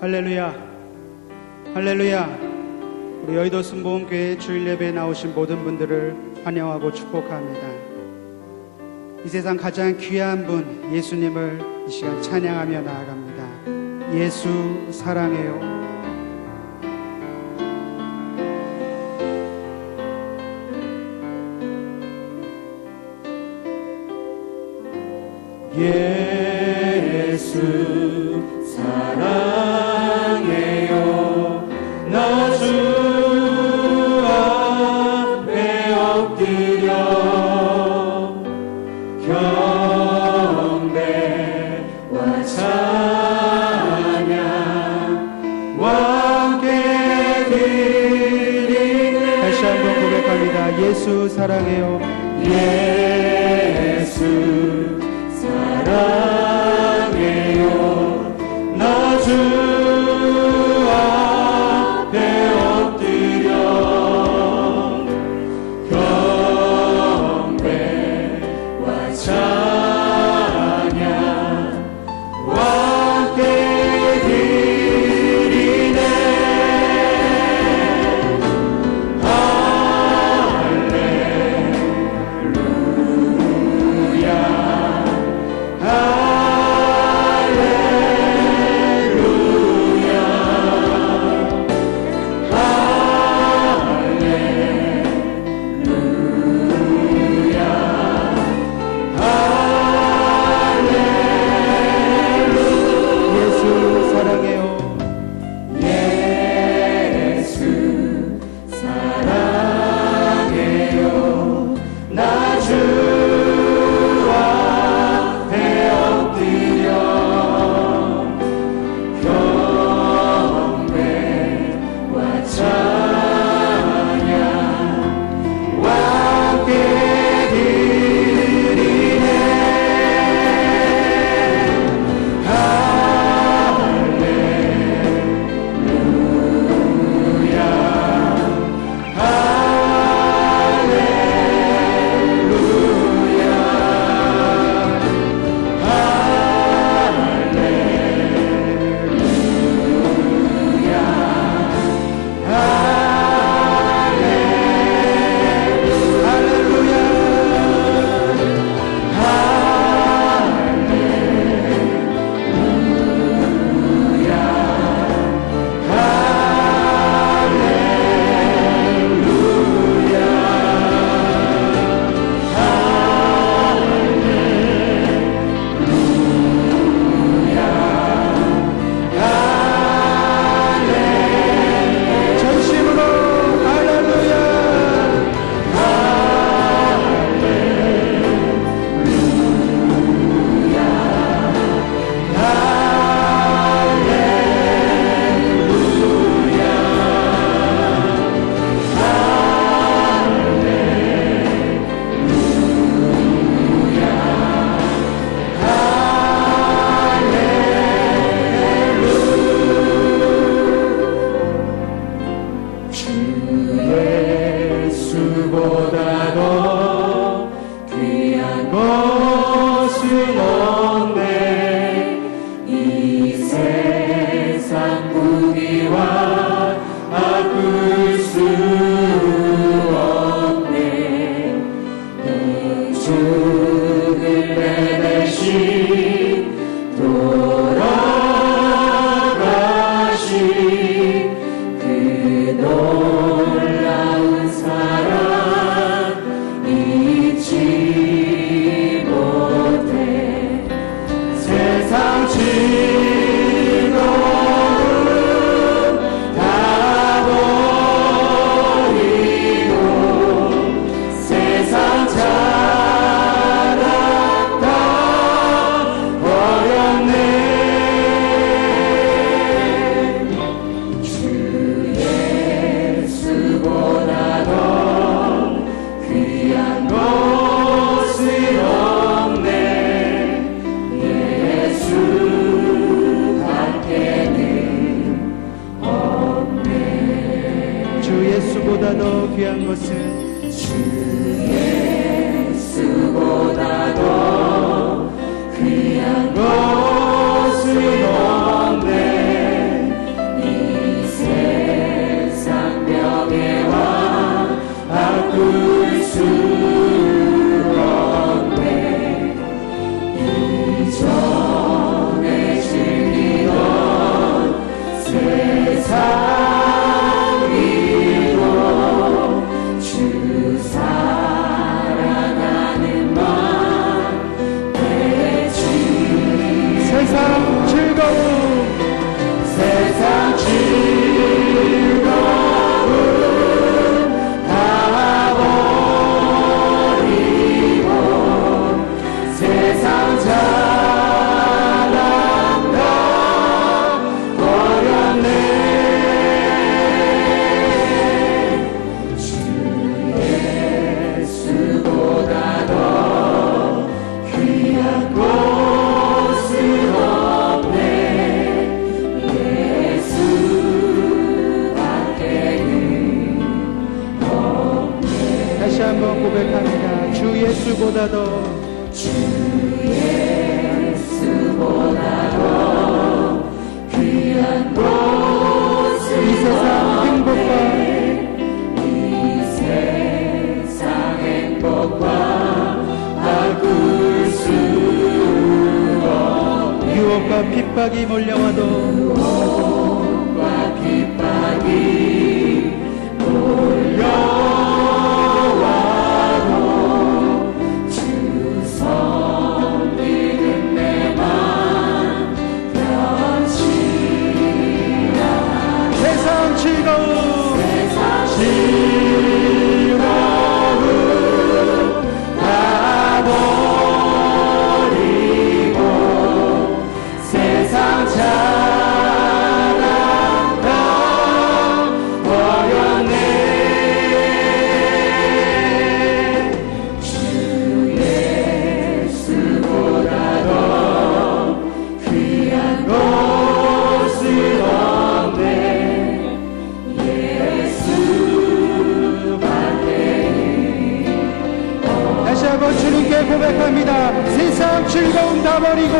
할렐루야, 할렐루야. 우리 여의도 순복음교회 주일 예배에 나오신 모든 분들을 환영하고 축복합니다. 이 세상 가장 귀한 분 예수님을 이 시간 찬양하며 나아갑니다. 예수 사랑해요. 예수 사랑해요. 나 주 앞에 엎드려 경배와 찬양 함께 드리네. 다시 한번 고백합니다. 예수 사랑해요. 예수 사랑해요. 나 주 앞에 엎드려 경배와 찬양 함께 드리네. 할렐루야, 할렐루야. 고백합니다. 주 예수보다도 귀한 곳을 이 세상 행복과 바꿀 수 유혹과 핍박이 몰려와도 주님께 고백합니다. 세상 즐거움 다 버리고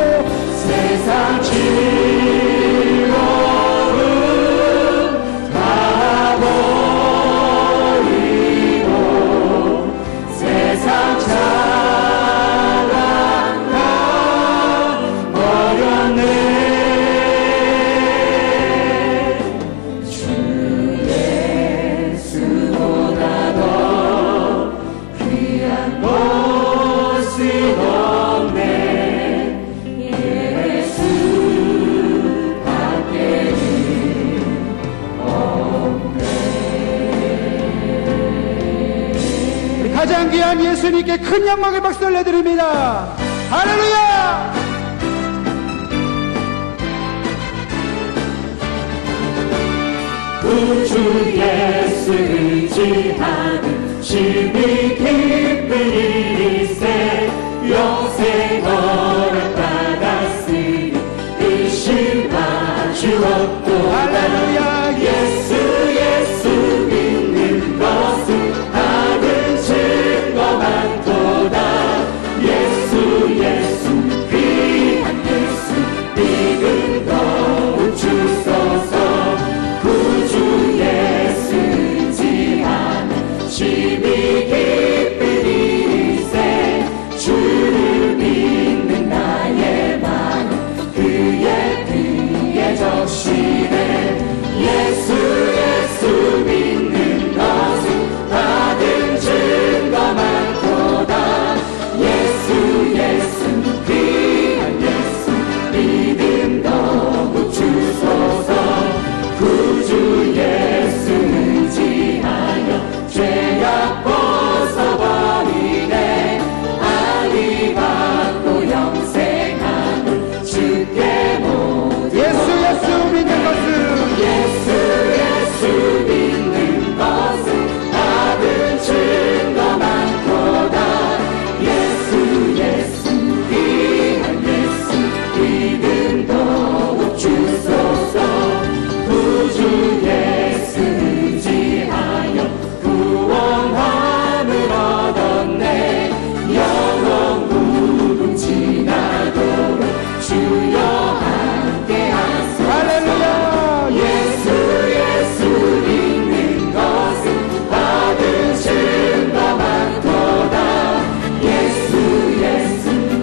세상 즐거움 다 버리고 세상 자랑 다 버렸네. 주 예수보다 더 귀한 곳은 없네. 예수 밖에는 없네. 우리 가장 귀한 예수님께 큰 영광의 박수를 내드립니다. 할렐루야! 구주 예수 의지하는 심히 기쁜 일일세. 영생 허락받았으니 의심할 수 없고. 할렐루야! 예수 믿는 것은 다른 증거 많도다. 예수 귀한 예수 믿음 더욱 주소서. 구주 예수 의지하는 심히 기쁜 일일세. 주를 믿는 나의 마음 그의 뒤에 적시네. 예수 믿는 것은 받은 증거 많도다. 예수 귀한 예수 믿음 더욱 주소서. 구주 예수 의지하여 죄악 벗어버리네. 아니 받고 영생하는 주께 모두 예수 믿는 것은 예수 믿는 것은 받은 증거 많도다. 예수 귀한 예수 믿음 더욱 주소서. 구주 예수 의지하여 구원함을 얻었네. 영원 무궁 지나도록 주여 함께하소서. 할렐루야! 예수 믿는 것은 받은 증거 많도다. 예수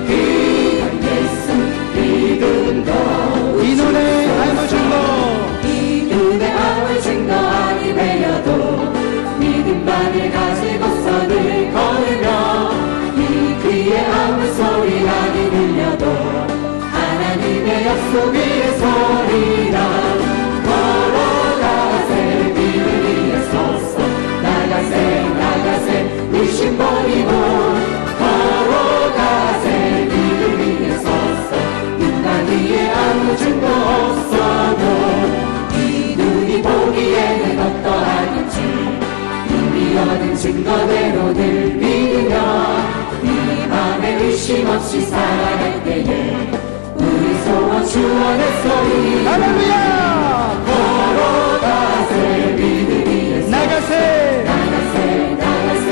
귀한 예수 믿음 더욱 이 눈에 알고 증거 이 눈에 아무 증거 아니 되어도 믿음만을 가지고서 늘 걸으며 이 귀에 아무 소리 아니 들려도 하나님의 약속 위에 서리라. 걸어가세 믿음 위에 서서 나가세 의심 버리고. 걸어가세 믿음 위에 서서 눈만 위에 아무 증거 없어도 이 눈이 보기에는 어떠하든지 이미 얻은 증거대로 늘 믿으며 이 맘에 의심 없이 살아갈 때에 우리 소원 주 안에 소리. 할렐루야! 걸어가세 믿음 위에 나가세 나가세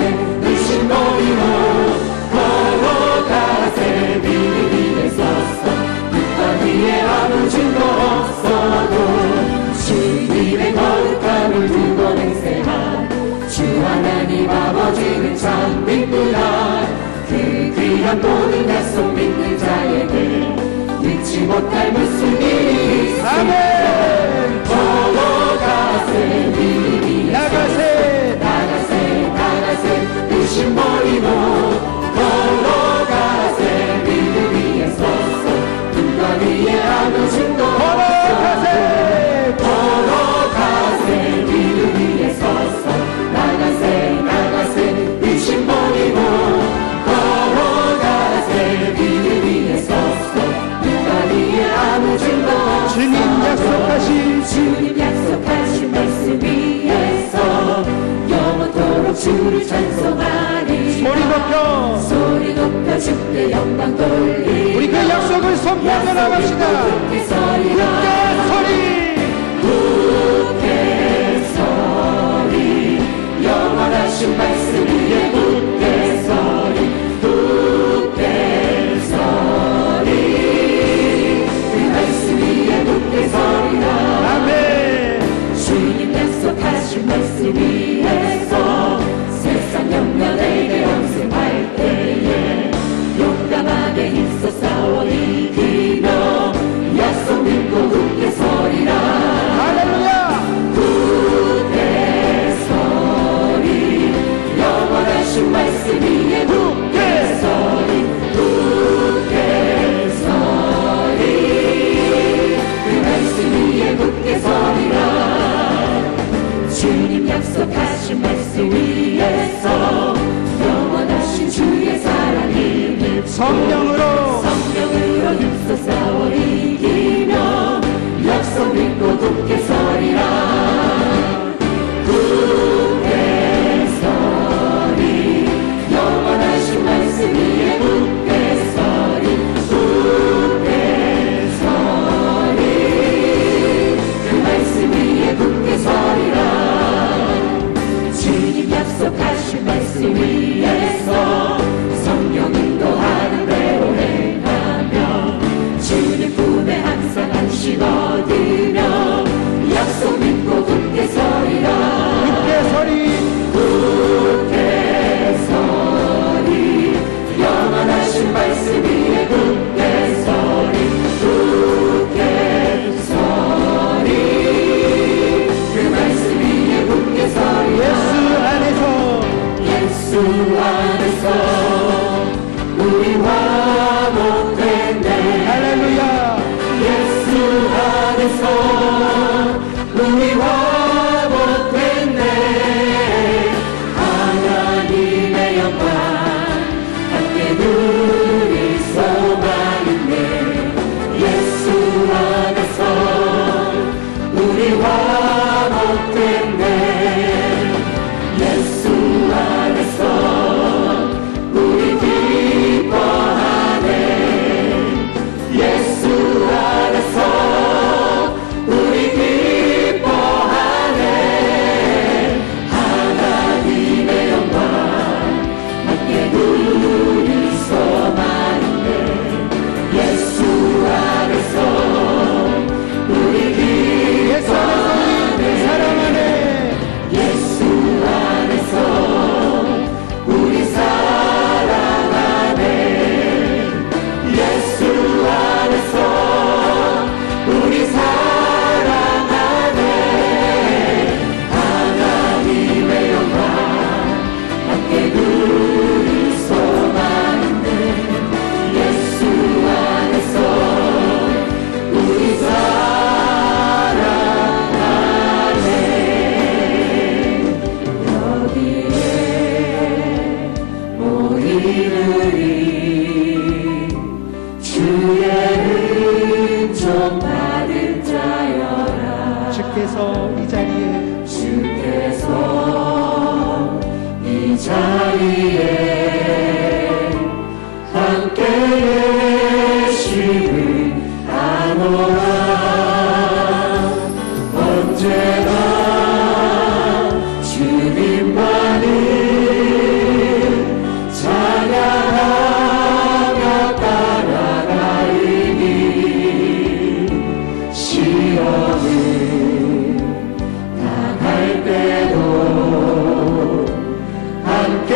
의심 버리고. 이런 모든 약속 믿는 자에게 잊지 못할 무슨 일이 있으며 아멘. 걸어가세 믿음이 나가세 나가세 의심 버리고 걸어가세 믿음 위에 서서 눈과 위에 아무 증거 걸어가세 걸어가세 믿음 위에 서서 나가세 의심 버리고 걸어가세 믿음 위에 서서 눈과 위에 아무 증거 주님 약속하신 말씀 위에서 영원토록 주를 찬송하리 소리 높여 주께 영광 돌리리 우리 그 약속을 선포하며 나갑시다. 굳게 서리 영원하신 말씀 위에 굳게 서리 그 말씀 위에 굳게 서리라 아멘. 주님 약속하신 말씀 위에서 세상 영년에게 영생할 때에 용감하게 힘써 싸워 이기며 약속 믿고 굳게 서리라 할렐루야. 굳게 서리 영원하신 말씀 위에 굳게 서리 그 말씀 위에 굳게 서리라 주님 약속하신 말씀 위에서 영원하신 주의 사랑이 성령으로 힘써 싸워 이기며 약속 믿고 굳게 서리라 굳게 서리 영원하신 말씀 위에 굳게 서리 그 말씀 위에 굳게 서리라 주님 약속하신 말씀 위에서 성령 인도하는 대로 행하며 주님 품에 항상 안식 얻으며 약속 믿고 굳게 서리라 굳게 서리 영원하신 말씀 위에 굳게 서리 그 말씀 위에 굳게 서리라 예수 안에서 우리 화목됐네 할렐루야. 예수 안에서 우리 화목됐네 하나님의 영광 함께 누릴 소망 있네 예수 안에서 우리 화목됐네 예수 안에서 우리 기뻐하네 예수 안에서 우리 기뻐하네 하나님의 영광 함께 누릴 소망인데 예수 안에서 우리 기뻐하네 사랑하네. 예수 안에서 우리 사랑하네 예수 안에서 우리 사랑하네 하나님의 영광 함께 누릴 소망인데 예수 안에서 우리 사랑하네 여기에 모이느니 주의 은총 받은 자여라 주께서 이 자리에 주께서 이 자리에 함께 계심을 아노라 언제나 주님만을 찬양하며 따라가리니 시험을 당할 때도 함께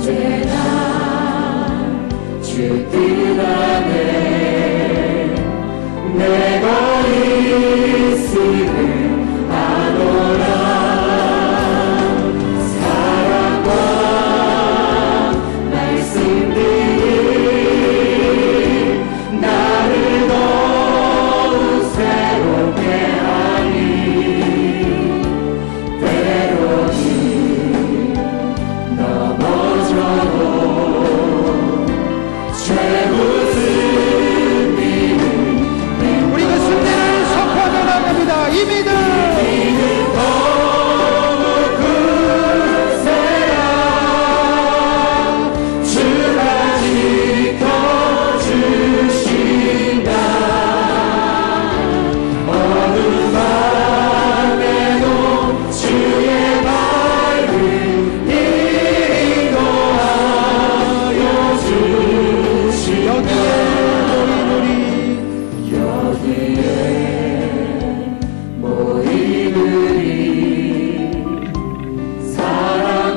언제나 주 뜻 안에 내가 있음을 아노라. 사랑과 말씀들이 나를 더욱 새롭게 하니 때로는 넘어져도 죄무슨 우리 그 승리를 선포하며 나갑니다. 이 믿음 더욱 굳세라. 주가 지켜주신다. 어느 밤에도 주의 밝은 인도하여 주시다. 여기에 모인 우리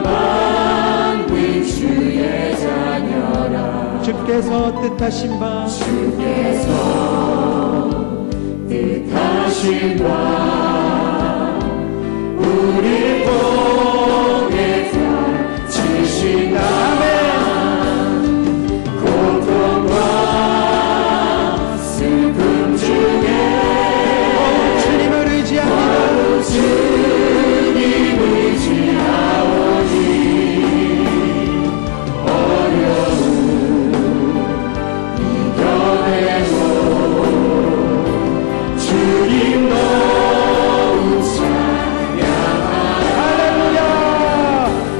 사랑받는 주의 자녀라. 주께서 뜻하신 바 주께서 뜻하신 바 우리 복에 펼치신다. 고통과 슬픔 중에 주님을 의지합니다. 주님 의지하오니 어려움 이겨내고 주님 너무 찬양하라. 할렐루야.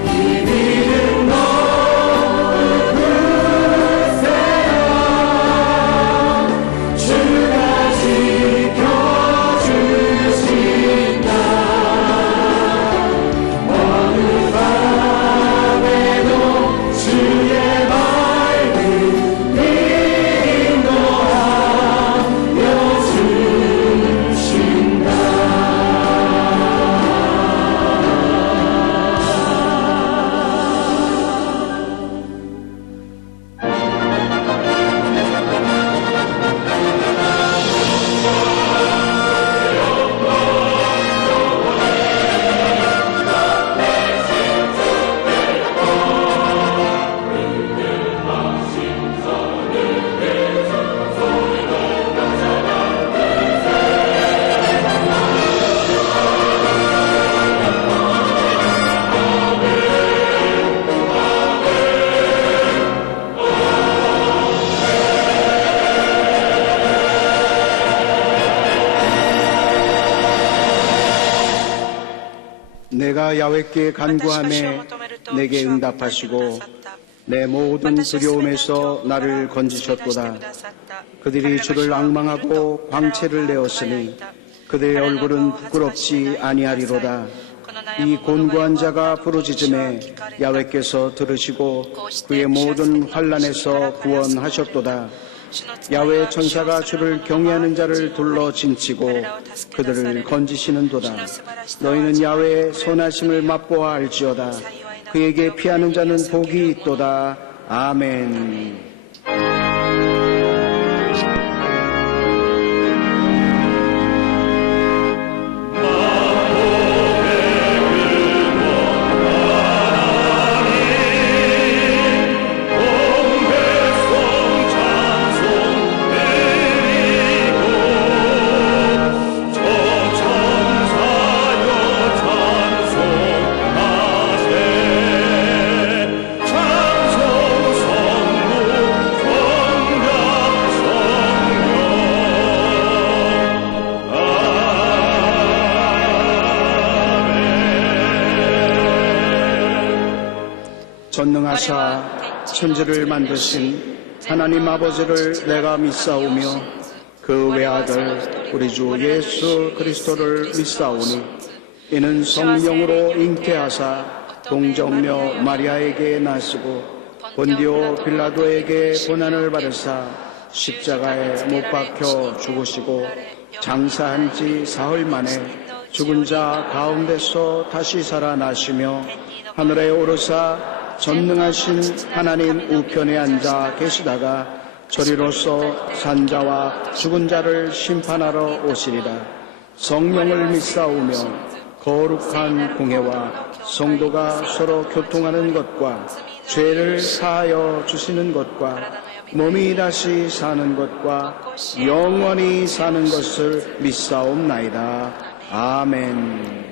이 믿음 너무 굳세라. 주가 지켜주신다. 어느 밤에도 주의 밝은 인도하여 주신다. 내가 야훼께 간구하매 내게 응답하시고 내 모든 두려움에서 나를 건지셨도다. 그들이 주를 앙망하고 광채를 내었으니 그들의 얼굴은 부끄럽지 아니하리로다. 이 곤고한 자가 부르짖음에 야훼께서 들으시고 그의 모든 환난에서 구원하셨도다. 야훼 천사가 주를 경외하는 자를 둘러 진치고 그들을 건지시는도다. 너희는 야훼의 선하심을 맛보아 알지어다. 그에게 피하는 자는 복이 있도다. 아멘. 전능하사 천지를 만드신 하나님 아버지를 내가 믿사오며 그 외아들 우리 주 예수 그리스도를 믿사오니 이는 성령으로 잉태하사 동정녀 마리아에게 나시고 본디오 빌라도에게 고난을 받으사 십자가에 못 박혀 죽으시고 장사한 지 사흘 만에 죽은 자 가운데서 다시 살아나시며 하늘에 오르사 전능하신 하나님 우편에 앉아 계시다가 저리로서 산자와 죽은 자를 심판하러 오시리라. 성령을 믿사오며 거룩한 공회와 성도가 서로 교통하는 것과 죄를 사하여 주시는 것과 몸이 다시 사는 것과 영원히 사는 것을 믿사옵나이다. 아멘.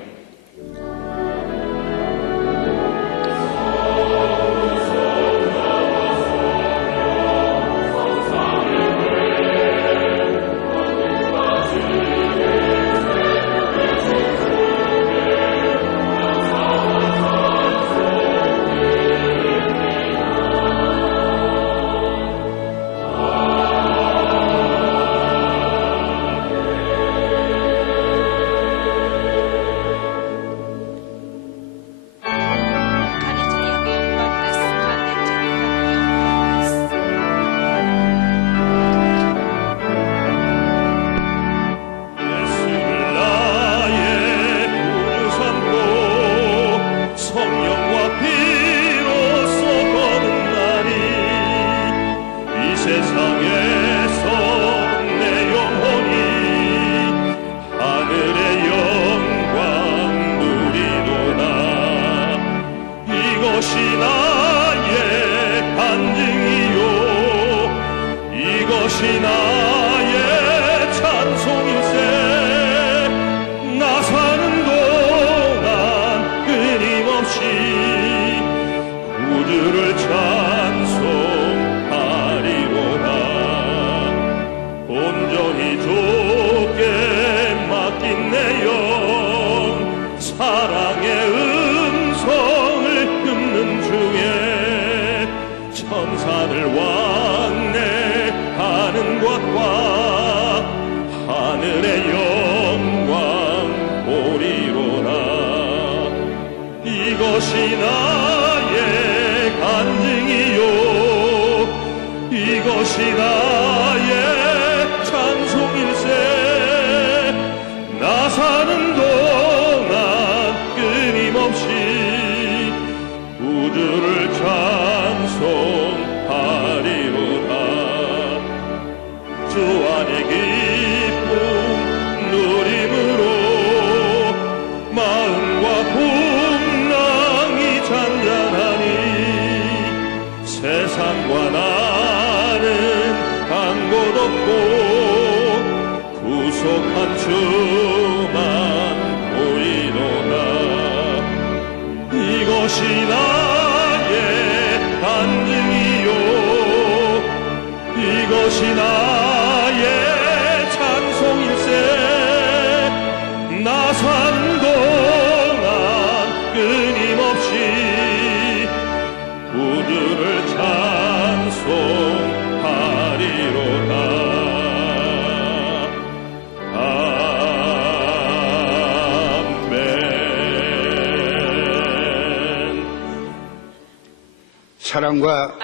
사랑과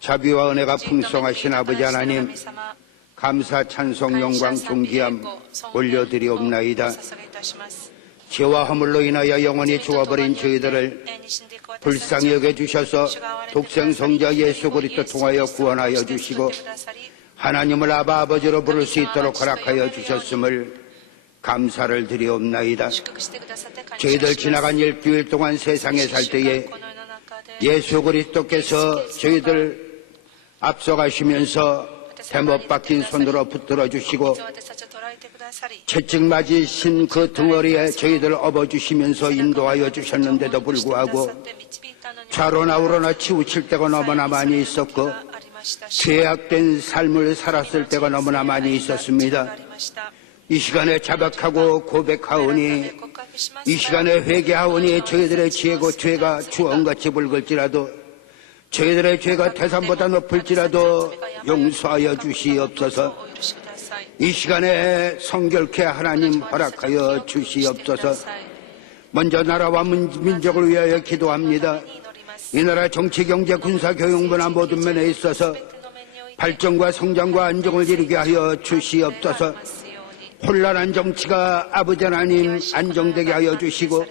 자비와 은혜가 풍성하신 아버지 하나님, 감사, 찬송, 영광, 존귀함 올려드리옵나이다. 죄와 허물로 인하여 영원히 죽어버린 저희들을 불쌍히 여겨주셔서 독생 성자 예수 그리스도 통하여 구원하여 주시고 하나님을 아바 아버지로 부를 수 있도록 허락하여 주셨음을 감사를 드리옵나이다. 저희들 지나간 일주일 동안 세상에 살 때에 예수 그리스도께서 저희들 앞서가시면서 대못 박힌 손으로 붙들어 주시고 채찍 맞으신 그 등허리에 저희들 업어주시면서 인도하여 주셨는데도 불구하고 좌로나 우로나 치우칠 때가 너무나 많이 있었고 죄악된 삶을 살았을 때가 너무나 많이 있었습니다. 이 시간에 자박하고 고백하오니, 이 시간에 회개하오니 저희들의 죄가 주홍같이 붉을지라도, 저희들의 죄가 태산보다 높을지라도 용서하여 주시옵소서. 이 시간에 성결케 하나님 허락하여 주시옵소서. 먼저 나라와 민족을 위하여 기도합니다. 이 나라 정치, 경제, 군사, 교육, 문화 모든 면에 있어서 발전과 성장과 안정을 이루게 하여 주시옵소서. 혼란한 정치가 아버지 하나님 안정되게 하여 주시고,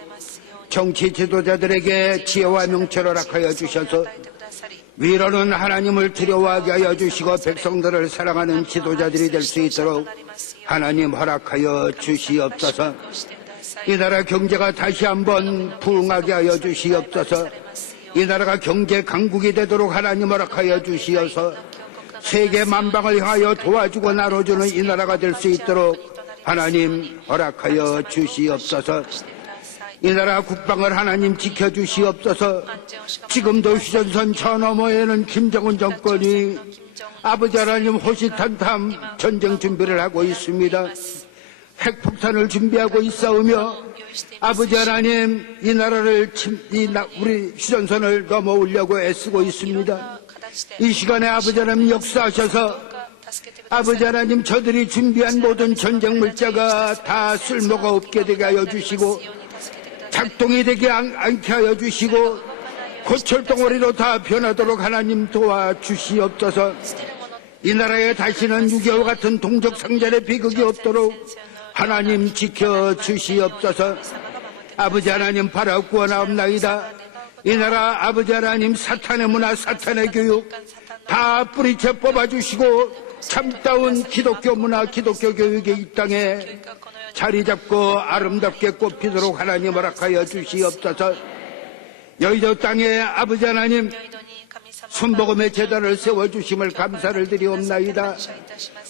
정치 지도자들에게 지혜와 명철을 허락하여 주셔서 위로는 하나님을 두려워하게 하여 주시고 백성들을 사랑하는 지도자들이 될 수 있도록 하나님 허락하여 주시옵소서. 이 나라 경제가 다시 한번 부흥하게 하여 주시옵소서. 이 나라가 경제 강국이 되도록 하나님 허락하여 주시어서 세계 만방을 향하여 도와주고 나눠주는 이 나라가 될 수 있도록 하나님 허락하여 주시옵소서. 이 나라 국방을 하나님 지켜주시옵소서. 지금도 휴전선 저 너머에는 김정은 정권이 아버지 하나님 호시탄탐 전쟁 준비를 하고 있습니다. 핵폭탄을 준비하고 있사오며 아버지 하나님 이 나라를 우리 휴전선을 넘어오려고 애쓰고 있습니다. 이 시간에 아버지 하나님 역사하셔서 아버지 하나님 저들이 준비한 모든 전쟁 물자가 다 쓸모가 없게 되게 하여 주시고 작동이 되게 않게 하여 주시고 고철덩어리로 다 변하도록 하나님 도와주시옵소서. 이 나라에 다시는 6.25 같은 동족 상잔의 비극이 없도록 하나님 지켜주시옵소서. 아버지 하나님 바라 구원하옵나이다. 이 나라 아버지 하나님 사탄의 문화 사탄의 교육 다 뿌리채 뽑아주시고 참다운 기독교 문화 기독교 교육이 이 땅에 자리 잡고 아름답게 꽃피도록 하나님 허락하여 주시옵소서. 여의도 땅에 아버지 하나님 순복음의 제단을 세워주심을 감사를 드리옵나이다.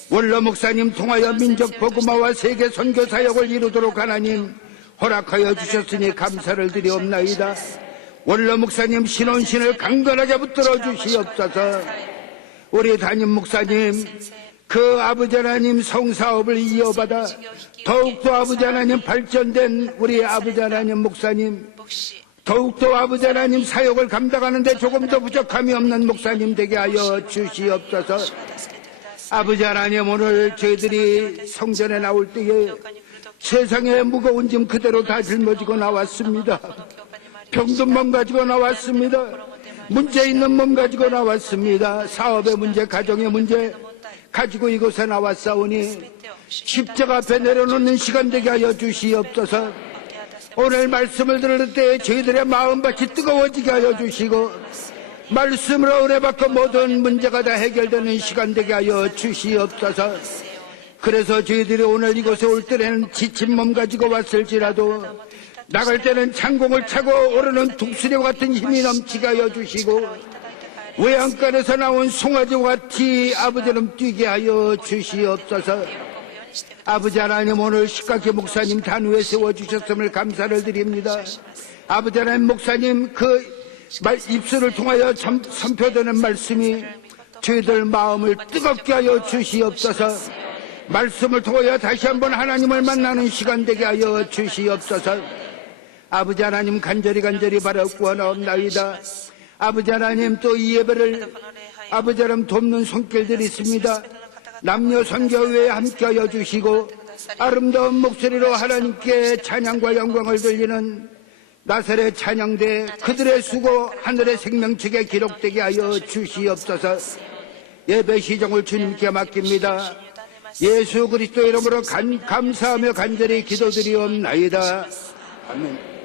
원로 목사님 통하여 민족 복음화와 세계 선교 사역을 이루도록 하나님 허락하여 주셨으니 감사를 드리옵나이다. 원로 목사님 신혼신을 강건하게 붙들어 주시옵소서. 우리 담임 목사님 그 아버지 하나님 성사업을 이어받아 더욱더 아버지 하나님 발전된 우리 아버지 하나님 목사님 더욱더 아버지 하나님 사역을 감당하는데 조금 더 부족함이 없는 목사님 되게 하여 주시옵소서. 아버지 하나님 오늘 저희들이 성전에 나올 때에 세상의 무거운 짐 그대로 다 짊어지고 나왔습니다. 병든 몸 가지고 나왔습니다. 문제 있는 몸 가지고 나왔습니다. 사업의 문제, 가정의 문제 가지고 이곳에 나왔사오니 십자가 앞에 내려놓는 시간 되게 하여 주시옵소서. 오늘 말씀을 들을 때 저희들의 마음밭이 뜨거워지게 하여 주시고 말씀으로 은혜받고 모든 문제가 다 해결되는 시간 되게 하여 주시옵소서. 그래서 저희들이 오늘 이곳에 올 때는 지친 몸 가지고 왔을지라도 나갈 때는 창공을 차고 오르는 독수리와 같은 힘이 넘치게 하여 주시고 외양간에서 나온 송아지와 같이 아버지는 뛰게 하여 주시옵소서. 아버지 하나님 오늘 식각기 목사님 단위에 세워주셨음을 감사를 드립니다. 아버지 하나님 목사님 그 입술을 통하여 선포되는 말씀이 저희들 마음을 뜨겁게 하여 주시옵소서. 말씀을 통하여 다시 한번 하나님을 만나는 시간 되게 하여 주시옵소서. 아버지 하나님 간절히 바라구하나옵나이다. 아버지 하나님 또 이 예배를 아버지 하나님 돕는 손길들이 있습니다. 남녀 선교회에 함께하여 주시고 아름다운 목소리로 하나님께 찬양과 영광을 돌리는 나사렛 찬양대 그들의 수고 하늘의 생명책에 기록되게 하여 주시옵소서. 예배 시정을 주님께 맡깁니다. 예수 그리스도 이름으로 감사하며 간절히 기도드리옵나이다. 아멘.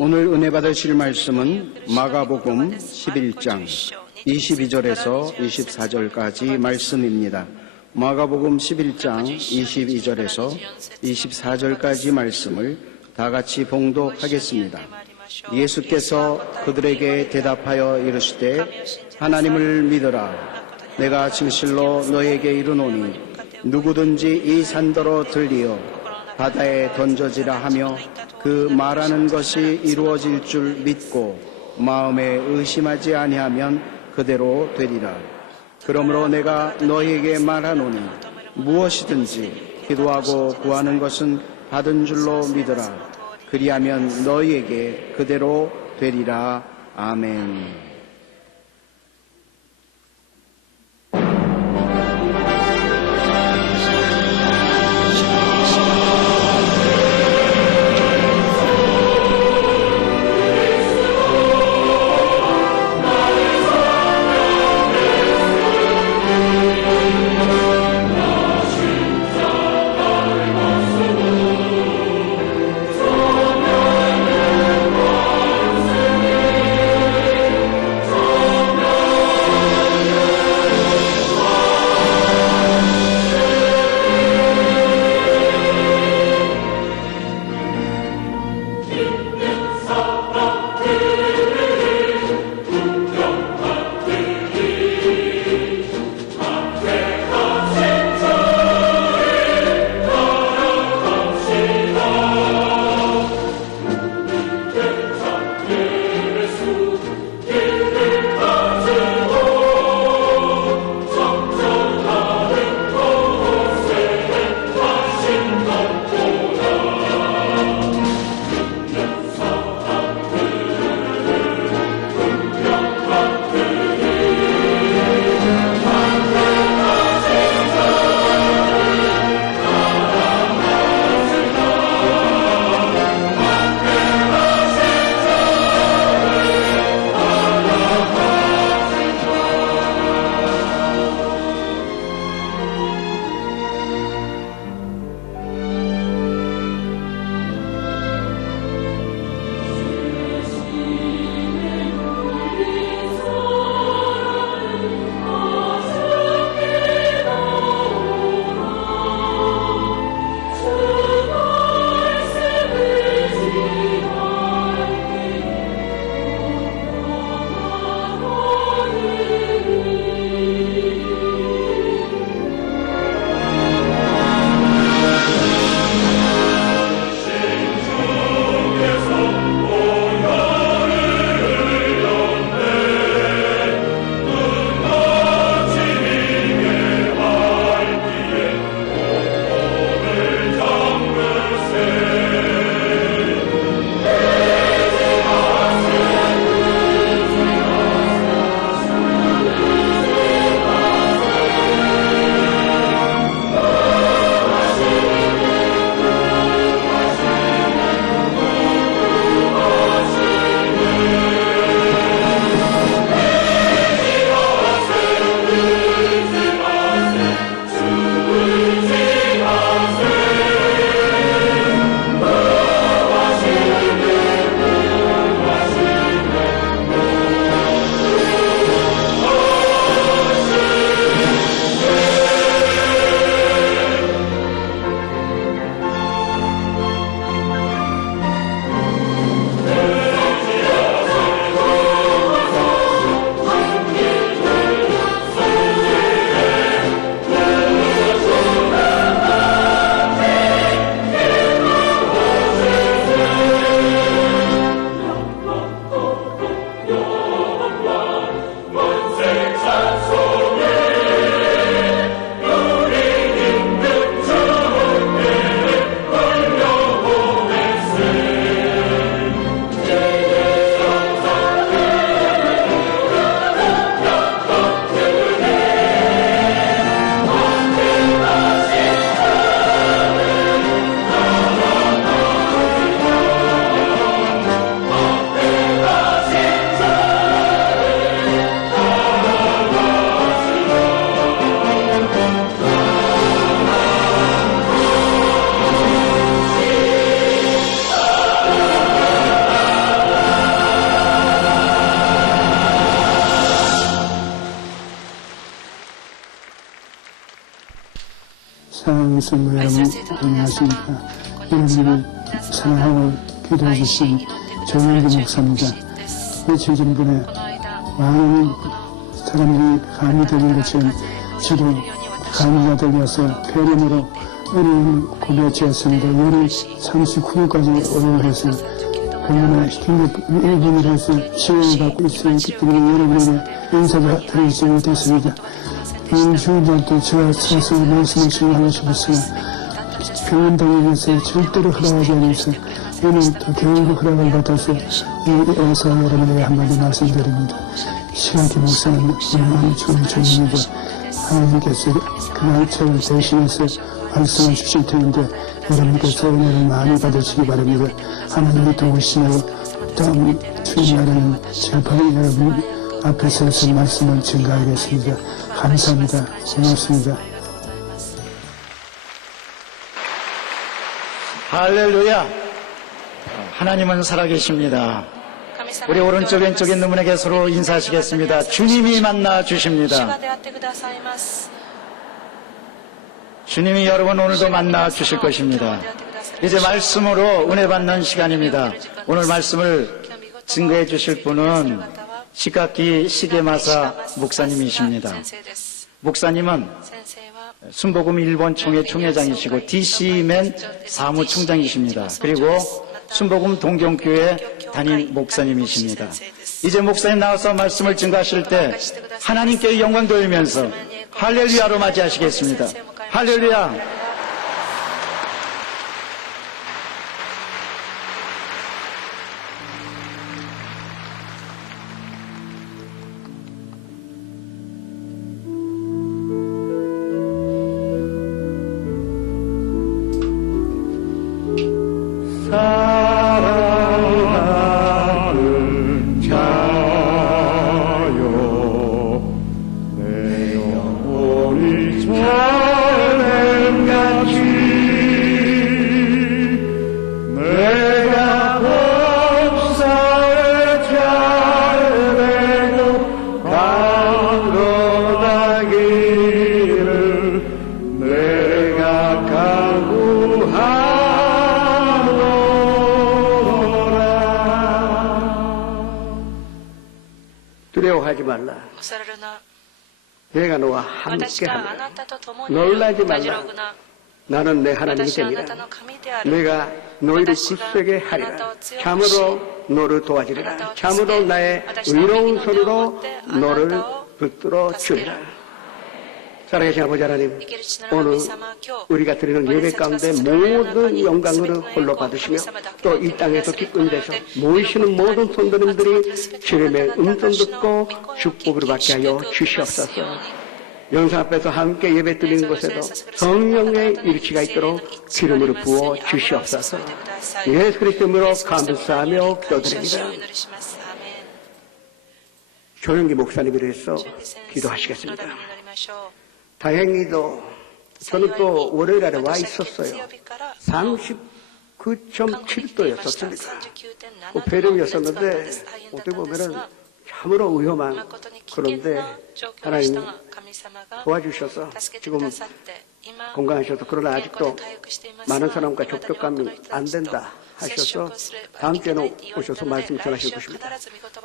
오늘 은혜 받으실 말씀은 마가복음 11장 22절에서 24절까지 말씀입니다. 마가복음 11장 22절에서 24절까지 말씀을 다 같이 봉독하겠습니다. 예수께서 그들에게 대답하여 이르시되 하나님을 믿으라. 내가 진실로 너에게 이르노니 누구든지 이 산더러 들리어 바다에 던져지라 하며 그 말하는 것이 이루어질 줄 믿고 마음에 의심하지 아니하면 그대로 되리라. 그러므로 내가 너희에게 말하노니 무엇이든지 기도하고 구하는 것은 받은 줄로 믿으라. 그리하면 너희에게 그대로 되리라. 아멘. 사랑하는 성도 여러분, 안녕하십니까. 여러분을 사랑하고 기도해 주신 정영기 목사입니다. 며칠 전분에 많은 사람들이 감이 들린 것처럼 저도 감기가 들려서 폐렴으로 어려운 고비에 처했습니다. 열이 39도까지 올라가서 병원에 일본을 해서 치료를 받고 있었기 때문에 여러분에게 인사를 드릴 수 있습니다. 주일날도 제가 서서 말씀을 전하고 싶었으나 병원 다니면서 절대로 허락하지 않으면서 오늘 또 교육의 허락을 받아서 여기 와서 여러분에게 한마디 말씀드립니다. 시간기 목사는 얼마나 좋은 주님이고 하나님께서 그날처럼 대신해서 말씀을 주실 텐데 여러분께서 은혜를 많이 받으시기 바랍니다. 하나님이 도우시며 다음 주일 날에는 제가 바로 여러분 앞에 서서 말씀을 증가하겠습니다. 감사합니다. 고맙습니다. 할렐루야. 하나님은 살아계십니다. 우리 오른쪽 왼쪽 있는 분에게 서로 인사하시겠습니다. 주님이 만나 주십니다. 주님이 여러분 오늘도 만나 주실 것입니다. 이제 말씀으로 은혜 받는 시간입니다. 오늘 말씀을 증거해 주실 분은 시각기 시계마사 목사님이십니다. 목사님은 순복음 일본 총회 총회장이시고 DC맨 사무총장이십니다. 그리고 순복음 동경교회 담임 목사님이십니다. 이제 목사님 나와서 말씀을 증거하실 때 하나님께 영광 돌리면서 할렐루야로 맞이하시겠습니다. 할렐루야. 사랑하는 자요 내 영혼이 찬양같이 내가 법사에 잘되고 강건하기를 내가 간구하노라. 두려워하지 말라. 내가 너와 함께하노라. 놀라지 말라. 나는 내 하나님이 되니라. 내가 너희를 굳세게 하리라. 참으로 너를 도와주리라. 참으로 나의 의로운 손으로 너를 붙들어 주리라. 살아계신 아버지 하나님, 오늘 우리가 드리는 예배 가운데 모든 영광을 홀로 받으시며 또 이 땅에서 기쁨이 되서 모이시는 모든 손들님들이 주님의 음성 듣고 축복을 받게 하여 주시옵소서. 영상 앞에서 함께 예배 드리는 곳에도 성령의 일치가 있도록 기름으로 부어 주시옵소서. 예수 그리스도로 감사하며 기도드립니다. 조영기 목사님을 위해서 기도하시겠습니다. 다행히도 저는 또 월요일에 와 있었어요. 39.7도였었습니다. 배령이었었는데 어떻게 보면은 참으로 위험한, 그런데 하나님 도와주셔서 지금 건강하셔서, 그러나 아직도 많은 사람과 접촉감이 안 된다 하셔서 다음 주에는 오셔서 말씀 전하실 것입니다.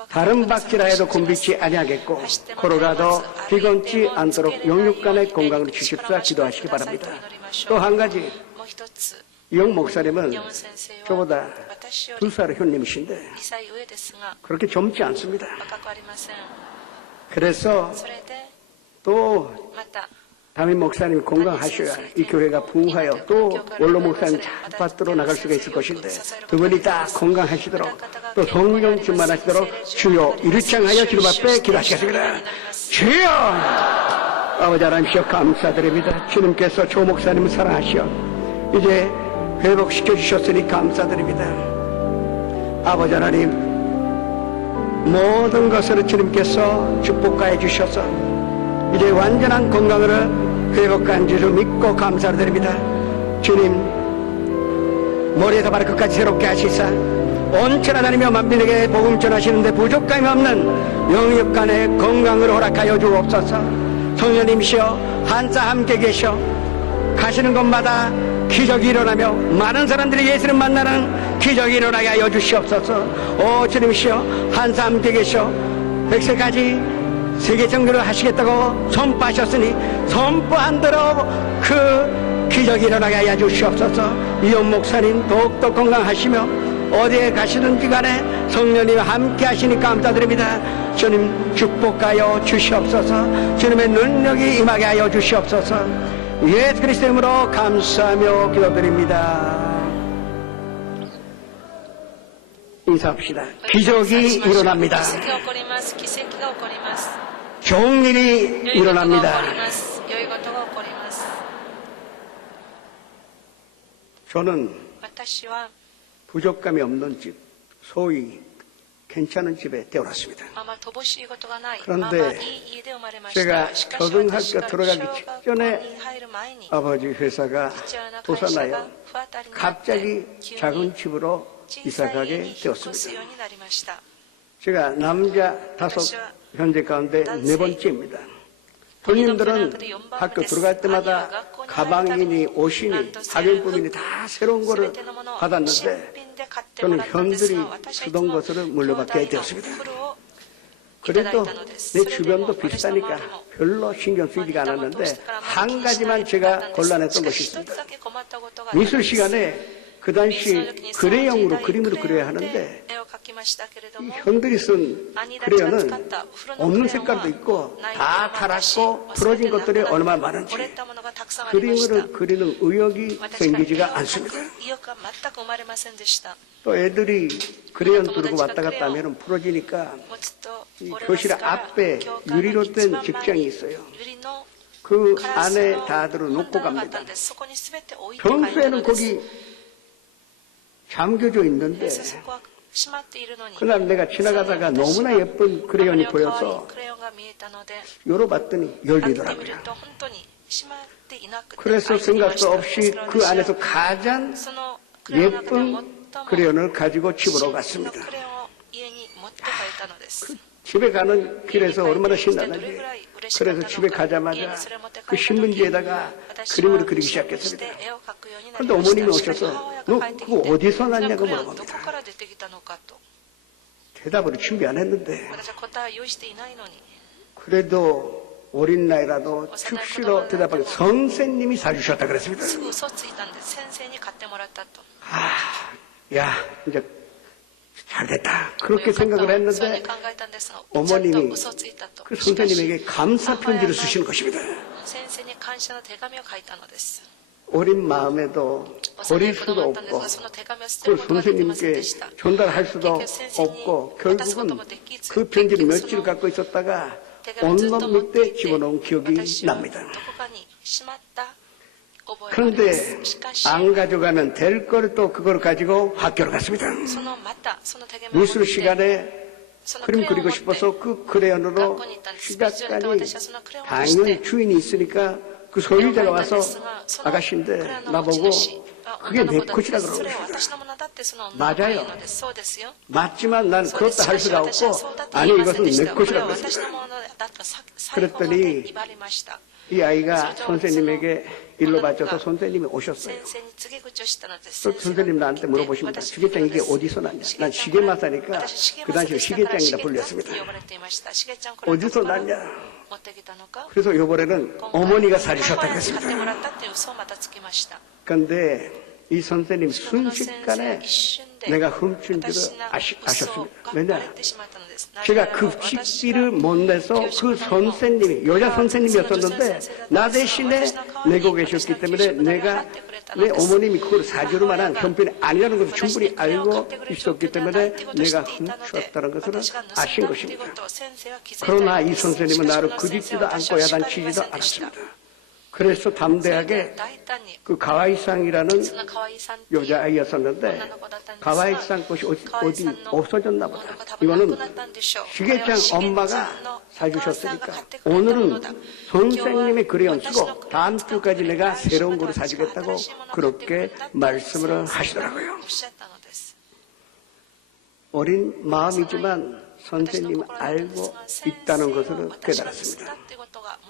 다른 박지라 해도 곤비치 아니하겠고 코로나도 비건치 않도록 영육간의 건강을 주십사 기도하시기 바랍니다. 또 한 가지, 이영 목사님은 저보다 2살 형님이신데 그렇게 젊지 않습니다. 그래서 또 담임 목사님 건강하셔야 이 교회가 부흥하여 또 원로 목사님 잘 받들어 나갈 수가 있을 것인데 두 분이 다 건강하시도록 또 성령 충만하시도록 주여 일창하여 주님 앞에 기도하시겠습니다. 주여 아버지 하나님이시여 감사드립니다. 주님께서 조 목사님을 사랑하시어 이제 회복시켜 주셨으니 감사드립니다. 아버지 하나님, 모든 것을 주님께서 축복하여 주셔서 이제 완전한 건강을 회복한 줄을 믿고 감사드립니다. 주님, 머리에서 발끝까지 새롭게 하시사 온천하 다니며 만민에게 복음 전하시는데 부족함이 없는 영육간의 건강을 허락하여 주옵소서. 성령님이시여 한사 함께 계셔 가시는 곳마다 기적이 일어나며 많은 사람들이 예수를 만나는 기적이 일어나게 하여 주시옵소서. 오 주님이시여 한사 함께 계셔 100세까지 세계 정교를 하시겠다고 선포하셨으니 선포한 대로 그 기적이 일어나게 하여 주시옵소서. 이온 목사님 더욱더 건강하시며 어디에 가시든지 간에 성령님과 함께 하시니 감사드립니다. 주님 축복하여 주시옵소서. 주님의 능력이 임하게 하여 주시옵소서. 예수 그리스도 이름으로 감사하며 기도드립니다. 인사합시다. 기적이 일어납니다. 좋은 일이 일어납니다. 저는 부족감이 없는 집, 소위 괜찮은 집에 태어났습니다. 그런데 제가 초등학교 들어가기 직전에 아버지 회사가 도산하여 갑자기 작은 집으로 이사가게 되었습니다. 제가 남자 5 현재 가운데 4번째입니다. 본인들은 학교 들어갈 때마다 가방이니 옷이니 학용품이니 다 새로운 거를 받았는데 저는 현들이 쓰던 것을 물려받게 되었습니다. 그래도 내 주변도 비슷하니까 별로 신경 쓰이지가 않았는데 한 가지만 제가 곤란했던 것이 있습니다. 미술 시간에 그 당시 그레용으로 그림을 그려야 하는데 이 현들이 쓴 크레용은 없는 색깔도 있고 다 달았고 풀어진 것들이 얼마나 많은지 그림을 그리는 의욕이 생기지가 않습니다. 또 애들이 크레용 들고 왔다 갔다 하면 풀어지니까 이 교실 앞에 유리로 된 직장이 있어요. 그 안에 다 들어놓고 갑니다. 평소에는 거기 잠겨져 있는데 그날 내가 지나가다가 너무나 예쁜 크레용이 보여서 열어봤더니 열리더라고요. 그래서 생각도 없이 그 안에서 가장 예쁜 크레용을 가지고 집으로 갔습니다. 그 집에 가는 길에서 얼마나 신나는지. 그래서 집에 가자마자 그 신문지에다가 그림을 그리기 시작했습니다. 그런데 어머님이 오셔서 너 그거 어디서 났냐고 물어봅니다. 대답을 준비 안 했는데 그래도 어린 나이라도 즉시로 대답하기 선생님이 사주셨다 그랬습니다. 야 이제 잘됐다 그렇게 생각을 했는데 어머님이 그 선생님에게 감사 편지를 쓰시는 것입니다. 어린 마음에도 버릴 수도 없고 그 선생님께 전달할 수도 없고 결국은 그 편지를 며칠 갖고 있었다가 온몸 밑에 집어넣은 기억이 납니다. 그런데 안 가져가면 될 걸 또 그걸 가지고 학교로 갔습니다. 미술 시간에 그림 그리고 싶어서 그 크레용으로 시작까지 당연히 주인이 있으니까 그 소유자가 와서 아가씨인데 나보고 그게 내 것이라 그러는 것이다. 맞아요. 맞지만 난 그렇다 할 수가 없고 아니 이것은 내 것이라 그랬습니다. 그랬더니 이 아이가 선생님에게 일로 바쳐서 선생님이 오셨어요. 또 선생님 나한테 물어보십니다. 시계장 이게 어디서 났냐? 난 시계마사니까 그 당시에 시계장이라 불렸습니다. 어디서 났냐? 그래서 요번에는 어머니가 사주셨다고 했습니다. 그런데 이 선생님 순식간에 내가 훔친 줄을 아셨습니다. 왜냐? 제가 급식비를 못 내서 그 선생님이 여자 선생님이었었는데 나 대신에 내고 계셨기 때문에 내가 내 어머님이 그걸 사주를 만한 형편이 아니라는 것을 충분히 알고 있었기 때문에 내가 훔쳤다는 것을 아신 것입니다. 그러나 이 선생님은 나를 그짓지도 않고 야단치지도 않았습니다. 그래서 담대하게 그 가와이상이라는 여자아이였었는데 가와이상 것이 어디 없어졌나 보다. 이거는 시계장 엄마가 사주셨으니까 오늘은 선생님의 그레용 쓰고 다음 주까지 내가 새로운 거를 사주겠다고 그렇게 말씀을 하시더라고요. 어린 마음이지만 선생님 알고 있다는 것을 깨달았습니다.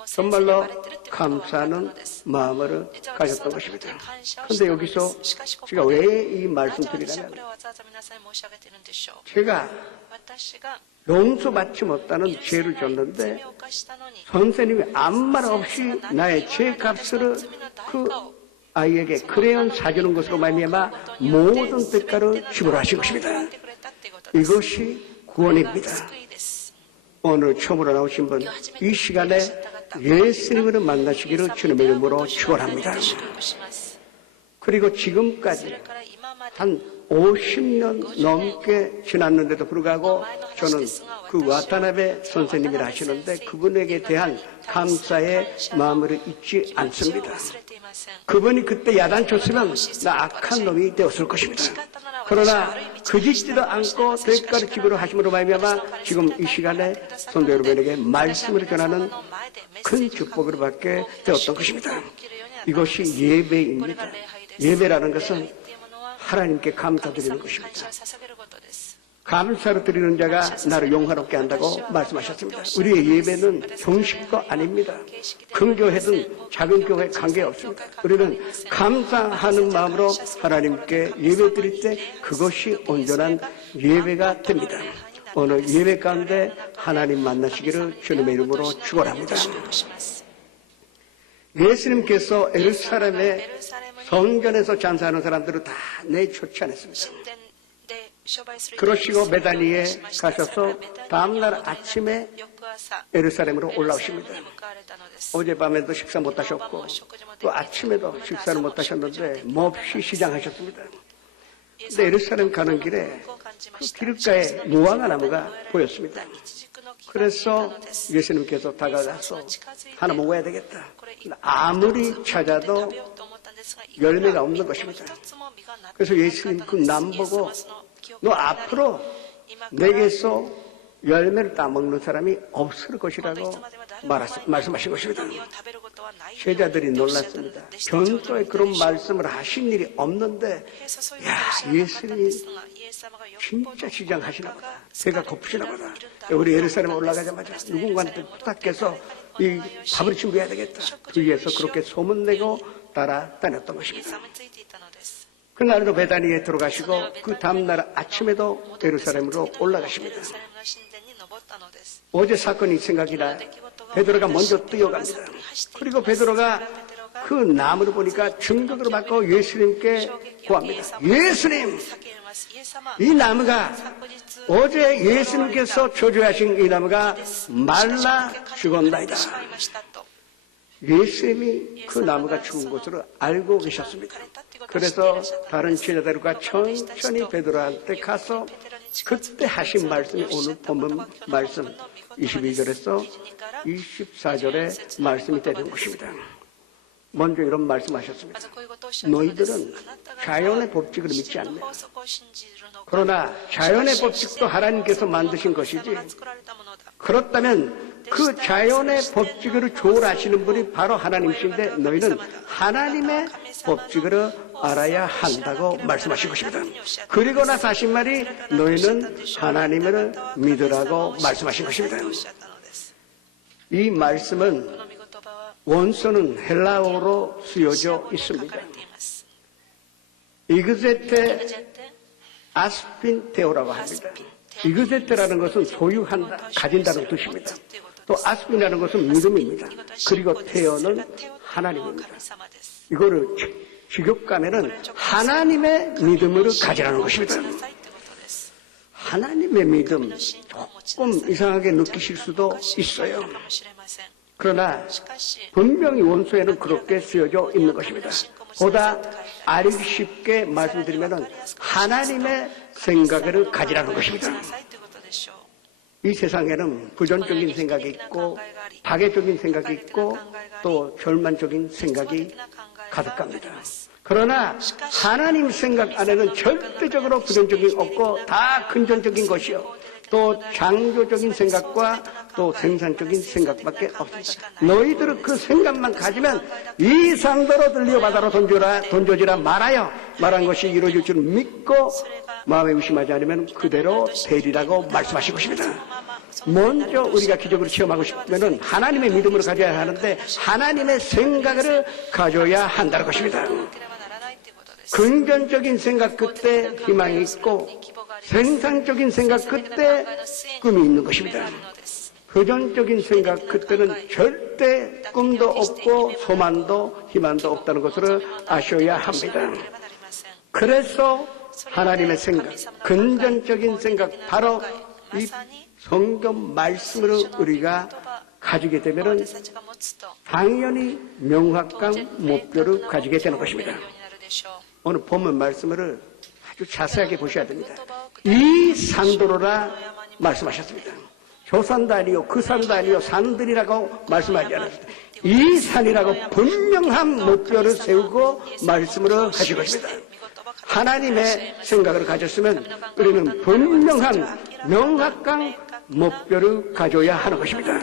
정말로 감사하는 마음을 가졌던 것입니다. 그런데 여기서 제가 왜 이 말씀 드리냐면 제가 용서받지 못하는 죄를 졌는데 선생님이 아무 말 없이 나의 죄값을 그 아이에게 크레용 사주는 것으로 말미암아 모든 대가를 지불하신 것입니다. 이것이 구원입니다. 오늘 처음으로 나오신 분, 이 시간에 예수님을 만나시기를 주님의 이름으로 축원합니다. 그리고 지금까지 한 50년 넘게 지났는데도 불구하고 저는 그 와타나베 선생님이라 하시는데 그분에게 대한 감사의 마음을 잊지 않습니다. 그분이 그때 야단쳤으면 나 악한 놈이 되었을 것입니다. 그러나 그짓지도 않고 대가를 지불을 하심으로 말미암아 지금 이 시간에 성도 여러분에게 말씀을 전하는 큰 축복을 받게 되었던 것입니다. 이것이 예배입니다. 예배라는 것은 하나님께 감사드리는 것입니다. 감사를 드리는 자가 나를 영화롭게 한다고 말씀하셨습니다. 우리의 예배는 형식도 아닙니다. 큰 교회든 작은 교회 관계없습니다. 우리는 감사하는 마음으로 하나님께 예배 드릴 때 그것이 온전한 예배가 됩니다. 오늘 예배 가운데 하나님 만나시기를 주님의 이름으로 축원합니다. 예수님께서 예루살렘의 성전에서 장사하는 사람들을 다 내쫓아냈습니다. 그러시고 베다니에 가셔서 다음날 아침에 예루살렘으로 올라오십니다. 어젯밤에도 식사 못하셨고 또 아침에도 식사를 못하셨는데 몹시 시장하셨습니다. 근데 예루살렘 가는 길에 그 길가에 무화과 나무가 보였습니다. 그래서 예수님께서 다가가서 하나 먹어야 되겠다. 아무리 찾아도 열매가 없는 것입니다. 그래서 예수님 그 나무 보고 너 앞으로 내게서 열매를 따먹는 사람이 없을 것이라고 말씀하신 것입니다. 제자들이 놀랐습니다. 평소에 그런 말씀을 하신 일이 없는데 예수님이 진짜 시장하시나 보다. 배가 고프시나 보다. 우리 예루살렘에 올라가자마자 누군가한테 부탁해서 이 밥을 준비해야 되겠다. 주위에서 그렇게 소문내고 따라다녔던 것입니다. 그날도 베다니에 들어가시고 그 다음날 아침에도 예루살렘으로 올라가십니다. 어제 사건이 생각이 나요. 베드로가 먼저 뛰어갑니다. 그리고 베드로가 그 나무를 보니까 증거로 받고 예수님께 구합니다. 예수님! 이 나무가 어제 예수님께서 저주하신 이 나무가 말라 죽었나이다. 예수님이 그 나무가 죽은 것으로 알고 계셨습니다. 그래서 다른 제자들과 천천히 베드로한테 가서 그때 하신 말씀이 오늘 본문 말씀 22절에서 24절의 말씀이 되는 것입니다. 먼저 이런 말씀하셨습니다. 너희들은 자연의 법칙을 믿지 않네. 그러나 자연의 법칙도 하나님께서 만드신 것이지. 그렇다면 그 자연의 법칙을 조율하시는 분이 바로 하나님이신데 너희는 하나님의 법칙을 알아야 한다고 말씀하신 것입니다. 그리고 나서 하신 말이 너희는 하나님을 믿으라고 말씀하신 것입니다. 이 말씀은 원서는 헬라어로 쓰여져 있습니다. 이그제테 아스핀테오라고 합니다. 이그제테라는 것은 소유한다, 가진다는 뜻입니다. 또 아스핀이라는 것은 믿음입니다. 그리고 테오는 하나님입니다. 이거를 직역가면은 하나님의 믿음을 가지라는 것입니다. 하나님의 믿음 조금 이상하게 느끼실 수도 있어요. 그러나 분명히 원서에는 그렇게 쓰여져 있는 것입니다. 보다 알기 쉽게 말씀드리면 하나님의 생각을 가지라는 것입니다. 이 세상에는 부정적인 생각이 있고 파괴적인 생각이 있고 또 절망적인 생각이 가득합니다. 그러나 하나님 생각 안에는 절대적으로 부정적인 없고 다 긍정적인 것이요. 또 창조적인 생각과 또 생산적인 생각밖에 없습니다. 너희들은 그 생각만 가지면 이 상도로 들려 바다로 던져지라 말한 것이 이루어질 줄 믿고 마음에 의심하지 않으면 그대로 되리라고 말씀하신 것입니다. 먼저 우리가 기적으로 체험하고 싶으면 하나님의 믿음을 가져야 하는데 하나님의 생각을 가져야 한다는 것입니다. 긍정적인 생각 끝에 희망이 있고 생산적인 생각 끝에 꿈이 있는 것입니다. 부정적인 생각 끝에는 절대 꿈도 없고 소망도 희망도 없다는 것을 아셔야 합니다. 그래서 하나님의 생각, 긍정적인 생각, 바로 이 성경 말씀을 우리가 가지게 되면 당연히 명확한 목표를 가지게 되는 것입니다. 오늘 본문 말씀을 아주 자세하게 보셔야 됩니다. 이 산도로라 말씀하셨습니다. 저 산도 아니요, 그 산도 아니요, 산들이라고 말씀하지 않았습니다. 이 산이라고 분명한 목표를 세우고 말씀을 하실 것입니다. 하나님의 생각을 가졌으면 우리는 분명한 명확한 목표를 가져야 하는 것입니다.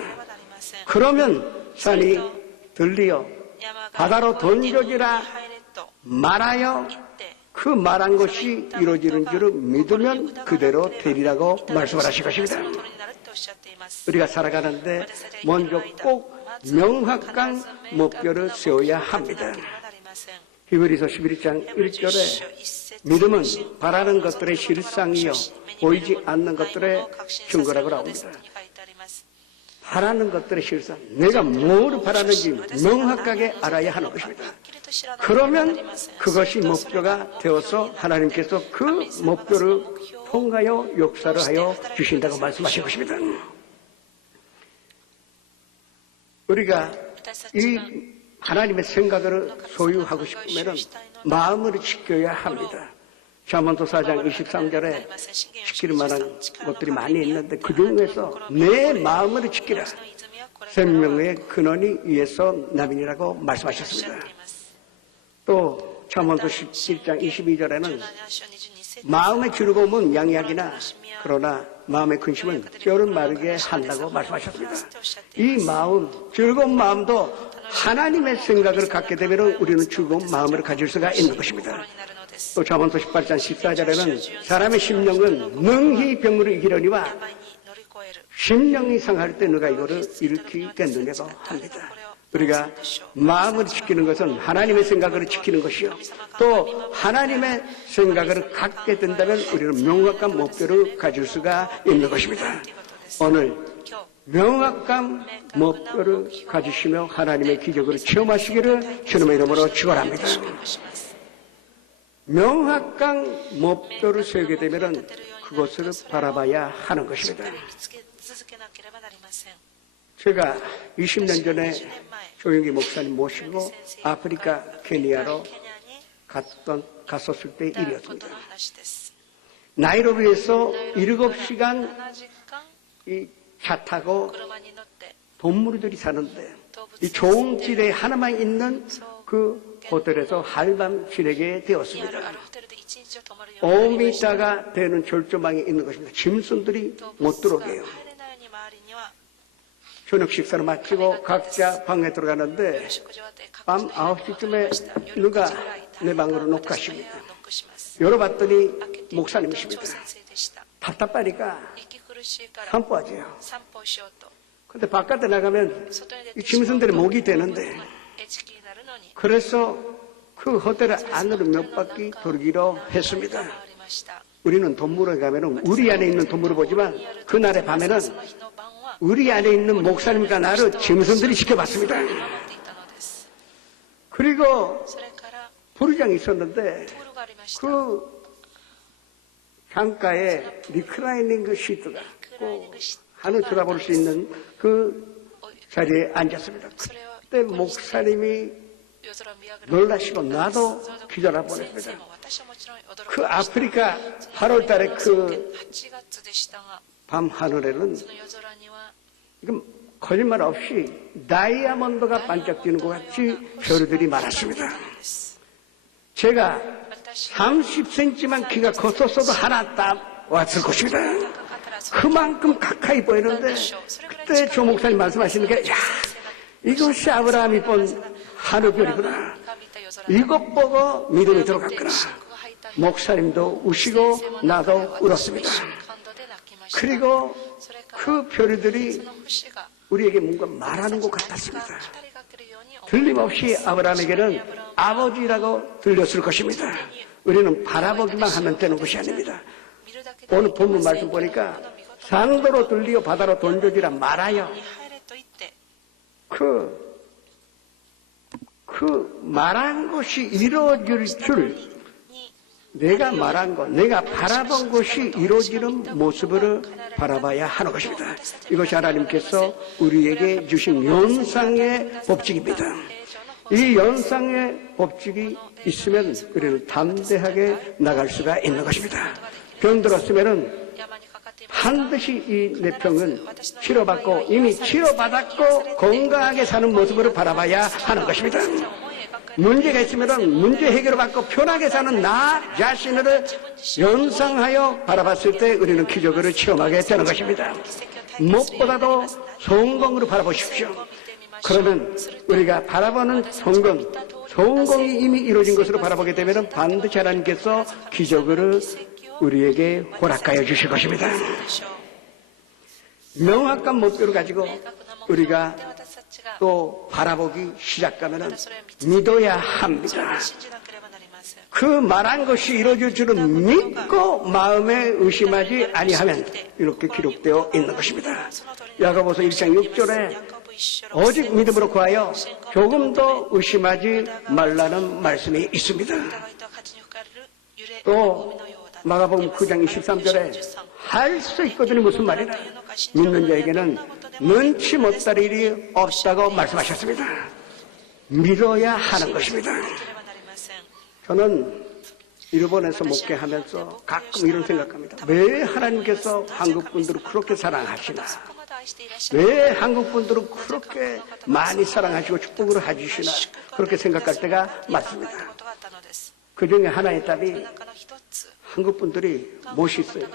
그러면 산이 들리어 바다로 던져지라 말하여 그 말한 것이 이루어지는 줄을 믿으면 그대로 되리라고 말씀을 하실 것입니다. 우리가 살아가는데 먼저 꼭 명확한 목표를 세워야 합니다. 히브리서 11장 1절에 믿음은 바라는 것들의 실상이요 보이지 않는 것들의 증거라고 나옵니다. 바라는 것들의 실상, 내가 뭘 바라는지 명확하게 알아야 하는 것입니다. 그러면 그것이 목표가 되어서 하나님께서 그 목표를 통하여 역사를 하여 주신다고 말씀하신 것입니다. 우리가 이 하나님의 생각을 소유하고 싶으면 마음을 지켜야 합니다. 잠언서 4장 23절에 지킬 만한 것들이 많이 있는데 그 중에서 내 마음을 지키라. 생명의 근원이 이에서 남이니라고 말씀하셨습니다. 또 잠언서 17장 22절에는 마음의 즐거움은 양약이나 그러나 마음의 근심은 뼈를 마르게 한다고 말씀하셨습니다. 이 마음, 즐거운 마음도 하나님의 생각을 갖게 되면 우리는 즐거운 마음을 가질 수가 있는 것입니다. 또 잠언서 18장 14절에는 사람의 심령은 능히 병으로 이기려니와 심령이 상할 때 너가 이거를 일으키겠느냐고 합니다. 우리가 마음을 지키는 것은 하나님의 생각을 지키는 것이요. 또 하나님의 생각을 갖게 된다면 우리는 명확한 목표를 가질 수가 있는 것입니다. 오늘 명확한 목표를 가지시며 하나님의 기적을 체험하시기를 주님의 이름으로 축원합니다. 명확한 목표를 세우게 되면 그것을 바라봐야 하는 것입니다. 제가 20년 전에 조영기 목사님 모시고 아프리카 케니아로 갔었을 때 일이었습니다. 나이로비에서 7시간 차 타고 동물들이 사는데 이 조홍지대 하나만 있는 그 호텔에서 하룻밤 지내게 되었습니다. 5m가 되는 절조망이 있는 것입니다. 짐승들이 못 들어오게 해요. 저녁 식사를 마치고 각자 방에 들어가는데 밤 9시쯤에 누가 내 방으로 녹가십니다. 열어봤더니 목사님이십니다. 답답하니까 산보하지요. 근데 바깥에 나가면 이 짐승들의 목이 되는데 그래서 그 호텔 안으로 몇 바퀴 돌기로 했습니다. 우리는 동물원에 가면 우리 안에 있는 동물을 보지만 그날의 밤에는 우리 안에 있는 목사님과 나를 짐승들이 지켜봤습니다. 그리고 부르장이 있었는데 그 강가에 리클라이닝 그 시트가 꼭 하늘 쳐다볼 수 있는 그 자리에 앉았습니다. 그때 목사님이 놀라시고 나도 기절할 뻔했습니다. 그 아프리카 8월 달에 그 밤 하늘에는 이건 거짓말 없이 다이아몬드가 반짝이는 것 같이 별들이 많았습니다. 제가 30cm만 키가 컸었어도 하나 딱 왔을 것입니다. 그만큼 가까이 보이는데 그때 조 목사님 말씀하시는 게 야, 이것이 아브라함이 본 하늘별이구나. 이것 보고 믿음이 들어갔구나. 목사님도 우시고 나도 울었습니다. 그리고 그 별들이 우리에게 뭔가 말하는 것 같았습니다. 틀림없이 아브라함에게는 아버지라고 들렸을 것입니다. 우리는 바라보기만 하면 되는 것이 아닙니다. 오늘 본문 말씀 보니까 산도로 들리어 바다로 던져지라 말하여 그 말한 것이 이루어질 줄 내가 말한 것, 내가 바라본 것이 이루어지는 모습을 바라봐야 하는 것입니다. 이것이 하나님께서 우리에게 주신 연상의 법칙입니다. 이 연상의 법칙이 있으면 우리는 담대하게 나갈 수가 있는 것입니다. 병 들었으면은 반드시 이 내 병은 치료받고 이미 치료받았고 건강하게 사는 모습을 바라봐야 하는 것입니다. 문제가 있으면 문제 해결을 받고 편하게 사는 나 자신을 연상하여 바라봤을 때 우리는 기적을 체험하게 되는 것입니다. 무엇보다도 성공으로 바라보십시오. 그러면 우리가 바라보는 성공이 이미 이루어진 것으로 바라보게 되면 반드시 하나님께서 기적을 우리에게 허락하여 주실 것입니다. 명확한 목표를 가지고 우리가 또 바라보기 시작하면 믿어야 합니다. 그 말한 것이 이루어질 줄은 믿고 마음에 의심하지 아니하면 이렇게 기록되어 있는 것입니다. 야고보서 1장 6절에 오직 믿음으로 구하여 조금도 의심하지 말라는 말씀이 있습니다. 또 마가복음 9장 23절에 할 수 있거든요. 무슨 말이냐? 믿는 자에게는 눈치 못할 일이 없다고 말씀하셨습니다. 믿어야 하는 것입니다. 저는 일본에서 목회하면서 가끔 이런 생각합니다. 왜 하나님께서 한국 분들을 그렇게 사랑하시나? 왜 한국 분들을 그렇게 많이 사랑하시고 축복을 해주시나? 그렇게 생각할 때가 많습니다. 그 중에 하나의 답이 한국 분들이 멋있어요.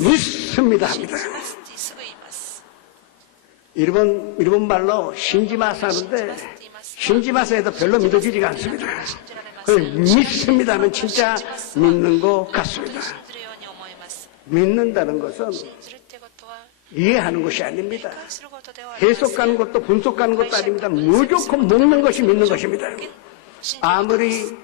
믿습니다 합니다. 일본 말로 신지마사 하는데 신지마사에도 별로 믿어지지가 않습니다. 믿습니다 하면 진짜 믿는 것 같습니다. 믿는다는 것은 이해하는 것이 아닙니다. 해석하는 것도 분석하는 것도 아닙니다. 무조건 먹는 것이 믿는 것입니다. 아무리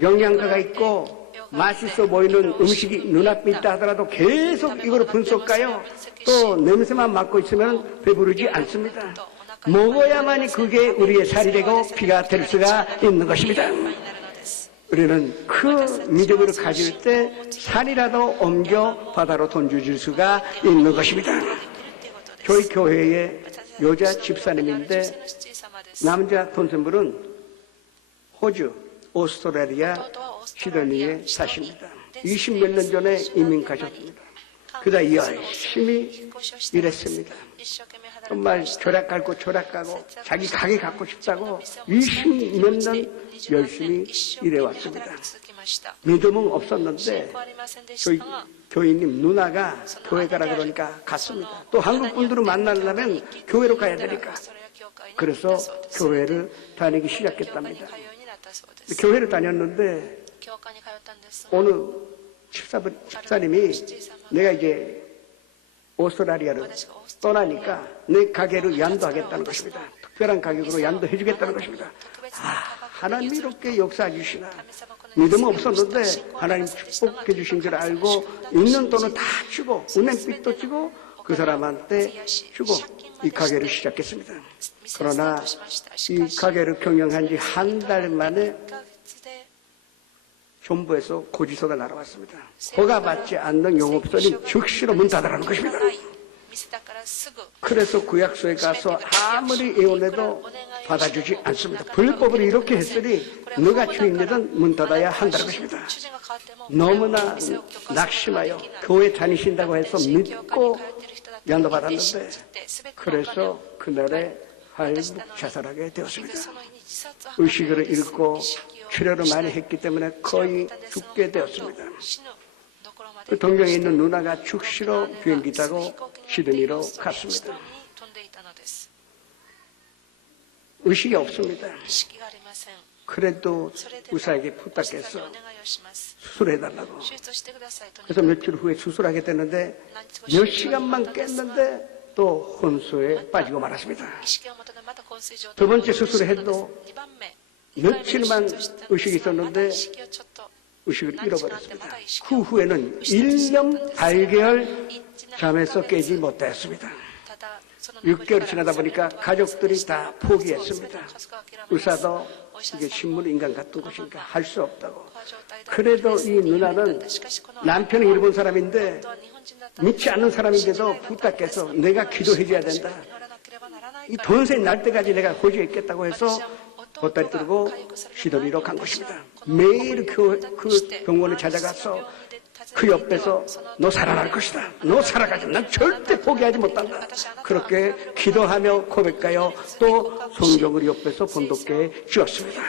영양가가 있고 맛있어 보이는 음식이 눈앞에 있다 하더라도 계속 이걸 분석하여 또 냄새만 맡고 있으면 배부르지 않습니다. 먹어야만이 그게 우리의 살이 되고 피가 될 수가 있는 것입니다. 우리는 그 믿음을 가질 때 산이라도 옮겨 바다로 던져줄 수가 있는 것입니다. 저희 교회의 여자 집사님인데 남자 동생분은 호주, 오스트레일리아, 시드니에 사십니다. 20몇 년 전에 이민 가셨습니다. 그다 열심히 일했습니다. 정말 조략 갈고 자기 가게 갖고 싶다고 20몇 년 열심히 일해왔습니다. 믿음은 없었는데 저희 교인님 누나가 교회 가라 그러니까 갔습니다. 또 한국 분들을 만나려면 교회로 가야 되니까 그래서 교회를 다니기 시작했답니다. 교회를 다녔는데 어느 집사님이 내가 이제 오스트라리아를 떠나니까 내 가게를 양도하겠다는 것입니다. 특별한 가격으로 양도해 주겠다는 것입니다. 하나님 이렇게 역사해 주시나. 믿음은 없었는데 하나님 축복해 주신 줄 알고 있는 돈은 다 주고 은행빚도 주고 그 사람한테 주고 이 가게를 시작했습니다. 그러나 이 가게를 경영한 지 한 달 만에 정부에서 고지서가 날아왔습니다. 허가받지 않는 영업소는 즉시로 문 닫으라는 것입니다. 그래서 구약소에 가서 아무리 애원해도 받아주지 않습니다. 불법으로 이렇게 했으니 너가 주인이든 문 닫아야 한다는 것입니다. 너무나 낙심하여 교회 다니신다고 해서 믿고 양도받았는데 그래서 그날에 할복 자살하게 되었습니다. 의식을 잃고 출혈을 많이 했기 때문에 거의 죽게 되었습니다. 그 동경에 있는 누나가 즉시로 비행기 타고 시드니로 갔습니다. 의식이 없습니다. 그래도 의사에게 부탁해서 수술해달라고. 그래서 며칠 후에 수술하게 됐는데 몇 시간만 깼는데 또 혼수에 빠지고 말았습니다. 두 번째 수술을 해도 며칠만 의식이 있었는데 의식을 잃어버렸습니다. 그 후에는 1년 8개월 잠에서 깨지 못했습니다. 6개월 지나다 보니까 가족들이 다 포기했습니다. 의사도 이게 식물 인간 같은 것인가 할 수 없다고. 그래도 이 누나는 남편이 일본 사람인데 믿지 않는 사람인데도 부탁해서 내가 기도해줘야 된다. 이 돈세 날 때까지 내가 호주에 있겠다고 해서 보따리 들고 시드니로 간 것입니다. 매일 그 병원을 찾아가서 그 옆에서 너 살아날 것이다. 너 살아가지. 난 절대 포기하지 못한다. 그렇게 기도하며 고백하여 또 성경을 옆에서 본독교에 주었습니다.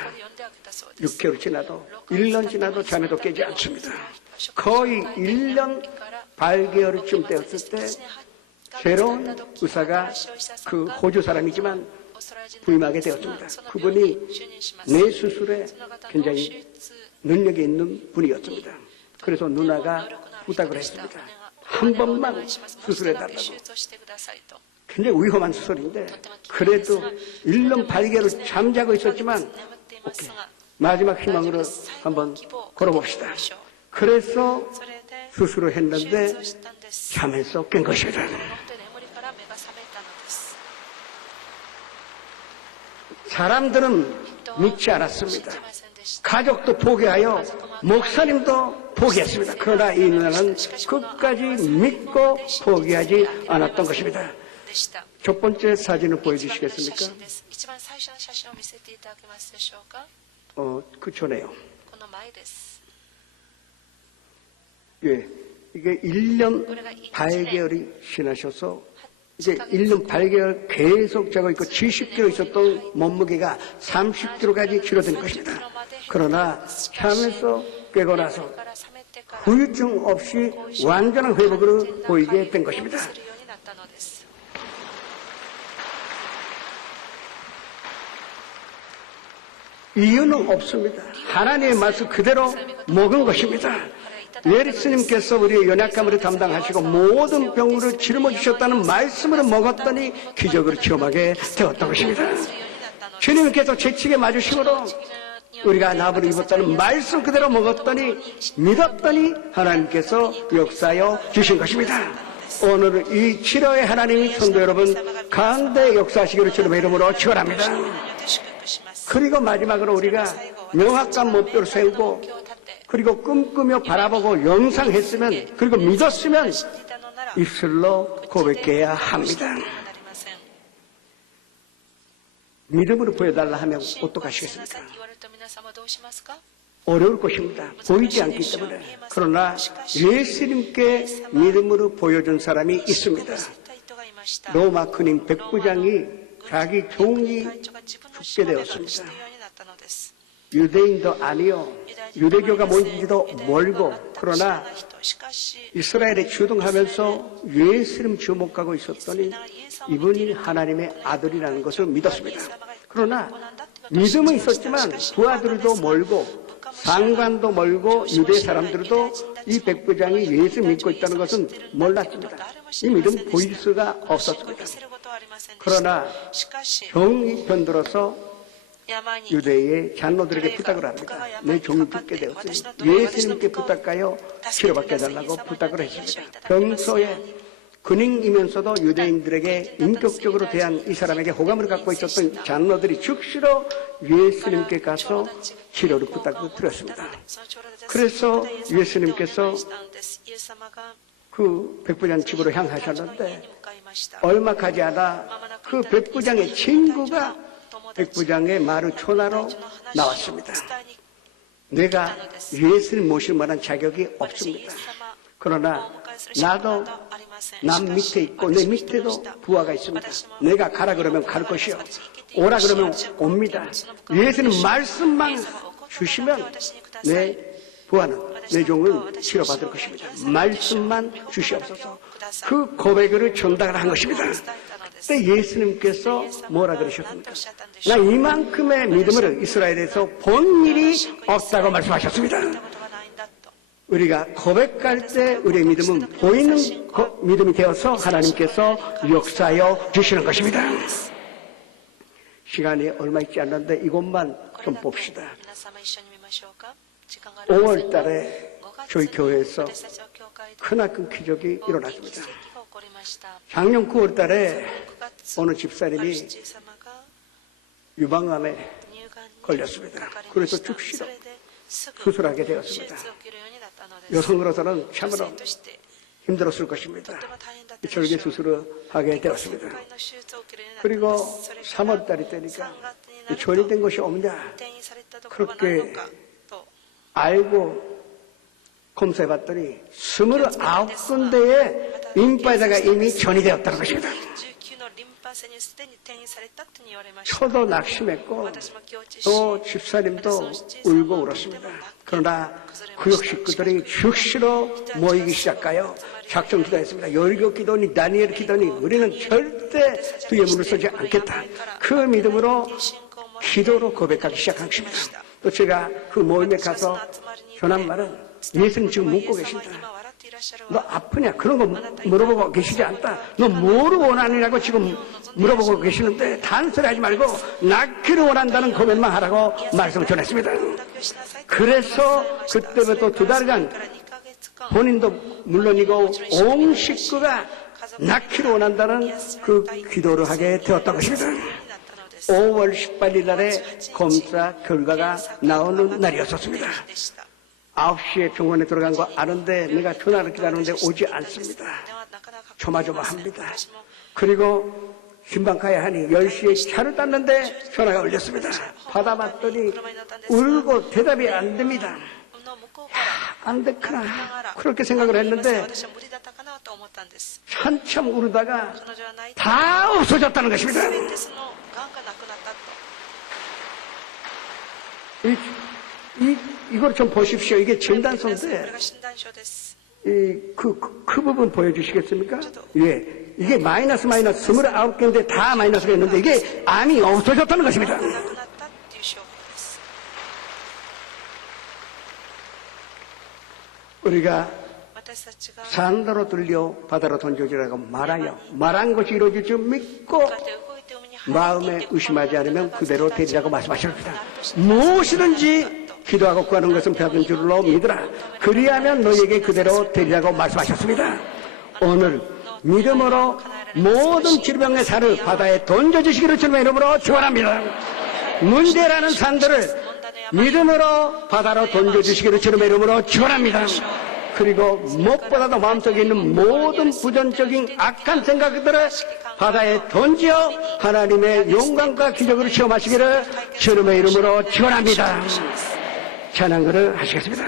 6개월 지나도 1년 지나도 잠에도 깨지 않습니다. 거의 1년 8개월쯤 되었을 때 새로운 의사가 그 호주 사람이지만 부임하게 되었습니다. 그분이 뇌 수술에 굉장히 능력이 있는 분이었습니다. 그래서 누나가 부탁을 했습니다. 한 번만 수술해달라고. 굉장히 위험한 수술인데 그래도 1년 8개월 잠자고 있었지만 오케이. 마지막 희망으로 한번 걸어봅시다. 그래서 수술을 했는데 잠에서 깬 것입니다. 사람들은 믿지 않았습니다. 가족도 포기하여 목사님도 포기했습니다. 그러나 이 누나는 끝까지 믿고 포기하지 않았던 것입니다. 첫 번째 사진을 보여주시겠습니까? 그렇네요. 예, 이게 1년 8개월이 지나셔서 이제 1년 8개월 계속 자고 있고 70kg 있었던 몸무게가 30kg까지 줄어든 것입니다. 그러나 잠에서 깨고 나서 후유증 없이 완전한 회복으로 보이게 된 것입니다. 이유는 없습니다. 하나님의 말씀 그대로 먹은 것입니다. 예수님께서 우리의 연약함을 담당하시고 모든 병으로 짊어지셨다는 말씀을 먹었더니 기적으로 체험하게 되었던 것입니다. 주님께서 채찍에 맞으심으로 우리가 나부를 입었다는 말씀 그대로 먹었더니 믿었더니 하나님께서 역사하여 주신 것입니다. 오늘 이 치료의 하나님이 성도 여러분 가운데 역사하시기를 주님의 이름으로 축원합니다. 그리고 마지막으로 우리가 명확한 목표를 세우고 그리고 꿈꾸며 바라보고 영상했으면 그리고 믿었으면 입술로 고백해야 합니다. 믿음으로 보여달라 하면 어떡하시겠습니까? 어려울 것입니다. 보이지 않기 때문에. 그러나 예수님께 믿음으로 보여준 사람이 있습니다. 로마 군인 백부장이 자기 종이 죽게 되었습니다. 유대인도 아니요. 유대교가 뭔지도 멀고 그러나 이스라엘에 주동하면서 예수님 주목하고 있었더니 이분이 하나님의 아들이라는 것을 믿었습니다. 그러나 믿음은 있었지만 부하들도 멀고 상관도 멀고 유대 사람들도 이 백부장이 예수 믿고 있다는 것은 몰랐습니다. 이 믿음 보일 수가 없었습니다. 그러나 병이 변들어서 유대의 장로들에게 부탁을 합니다. 내 종이 죽게 되었으니 예수님께 부탁하여 치료받게 해달라고 부탁을 했습니다. 평소에 군인이면서도 유대인들에게 인격적으로 대한 이 사람에게 호감을 갖고 있었던 장로들이 즉시로 예수님께 가서 치료를 부탁을 드렸습니다. 그래서 예수님께서 그 백부장 집으로 향하셨는데 얼마 가지 않아 그 백부장의 친구가 백부장의 마루초나로 나왔습니다. 내가 예수를 모실 만한 자격이 없습니다. 그러나 나도 남 밑에 있고 내 밑에도 부하가 있습니다. 내가 가라 그러면 갈 것이요 오라 그러면 옵니다. 예수는 말씀만 주시면 내 부하는 내 종은 치료받을 것입니다. 말씀만 주시옵소서. 그 고백을 전달을 한 것입니다. 그때 예수님께서 뭐라 그러셨습니까? 나 이만큼의 믿음을 이스라엘에서 본 일이 없다고 말씀하셨습니다. 우리가 고백할 때 우리의 믿음은 보이는 믿음이 되어서 하나님께서 역사하여 주시는 것입니다. 시간이 얼마 있지 않는데 이것만 좀 봅시다. 5월 달에 저희 교회에서 크나큰 기적이 일어났습니다. 작년 9월 달에 어느 집사님이 유방암에 걸렸습니다. 그래서 즉시로 수술하게 되었습니다. 여성으로서는 참으로 힘들었을 것입니다. 절개 수술을 하게 되었습니다. 그리고 3월달이 되니까 전이된 것이 없냐 그렇게 알고 검사해봤더니 29군데에 림파에다가 이미 전이되었다는 것입니다. 저도 낙심했고 또 집사님도 울고 울었습니다. 그러나 구역 식구들이 즉시로 모이기 시작하여 작정 기도했습니다. 열교 기도니 다니엘 기도니 우리는 절대 뒤에 문을 서지 않겠다. 그 믿음으로 기도로 고백하기 시작한 것입니다. 또 제가 그 모임에 가서 전한 말은 예수님 지금 묻고 계신다. 너 아프냐? 그런 거 물어보고 계시지 않다. 너 뭐를 원하느냐고 지금 물어보고 계시는데 단소리하지 말고 낫기를 원한다는 고백만 하라고 말씀을 전했습니다. 그래서 그때부터 2달간 본인도 물론이고 온 식구가 낫기를 원한다는 그 기도를 하게 되었던 것입니다. 5월 18일 날에 검사 결과가 나오는 날이었었습니다. 9시에 병원에 들어간 거 아는데 내가 전화를 기다리는데 오지 않습니다. 조마조마합니다. 그리고 신방 가야 하니 10시에 차를 땄는데 전화가 울렸습니다. 받아봤더니 울고 대답이 안 됩니다. 안 됐구나 그렇게 생각을 했는데 한참 울다가 다 없어졌다는 것입니다. 이걸 좀 보십시오. 이게 진단서인데 그 부분 보여주시겠습니까? 예, 이게 마이너스 29개인데 다 마이너스가 있는데 이게 암이 없어졌다는 것입니다. 우리가 산으로 들려 바다로 던져지라고 말한 것이 이루어질 줄 믿고 마음에 의심하지 않으면 그대로 되리라고 말씀하셨습니다. 무엇이든지 기도하고 구하는 것은 받은 줄로 믿으라. 그리하면 너에게 그대로 되리라고 말씀하셨습니다. 오늘 믿음으로 모든 질병의 살을 바다에 던져주시기를 주님의 이름으로 축원합니다. 문제라는 산들을 믿음으로 바다로 던져주시기를 주님의 이름으로 축원합니다. 그리고 무엇보다도 마음속에 있는 모든 부정적인 악한 생각들을 바다에 던져 하나님의 영광과 기적으로 체험하시기를 주님의 이름으로 축원합니다. 찬양을 하시겠습니다.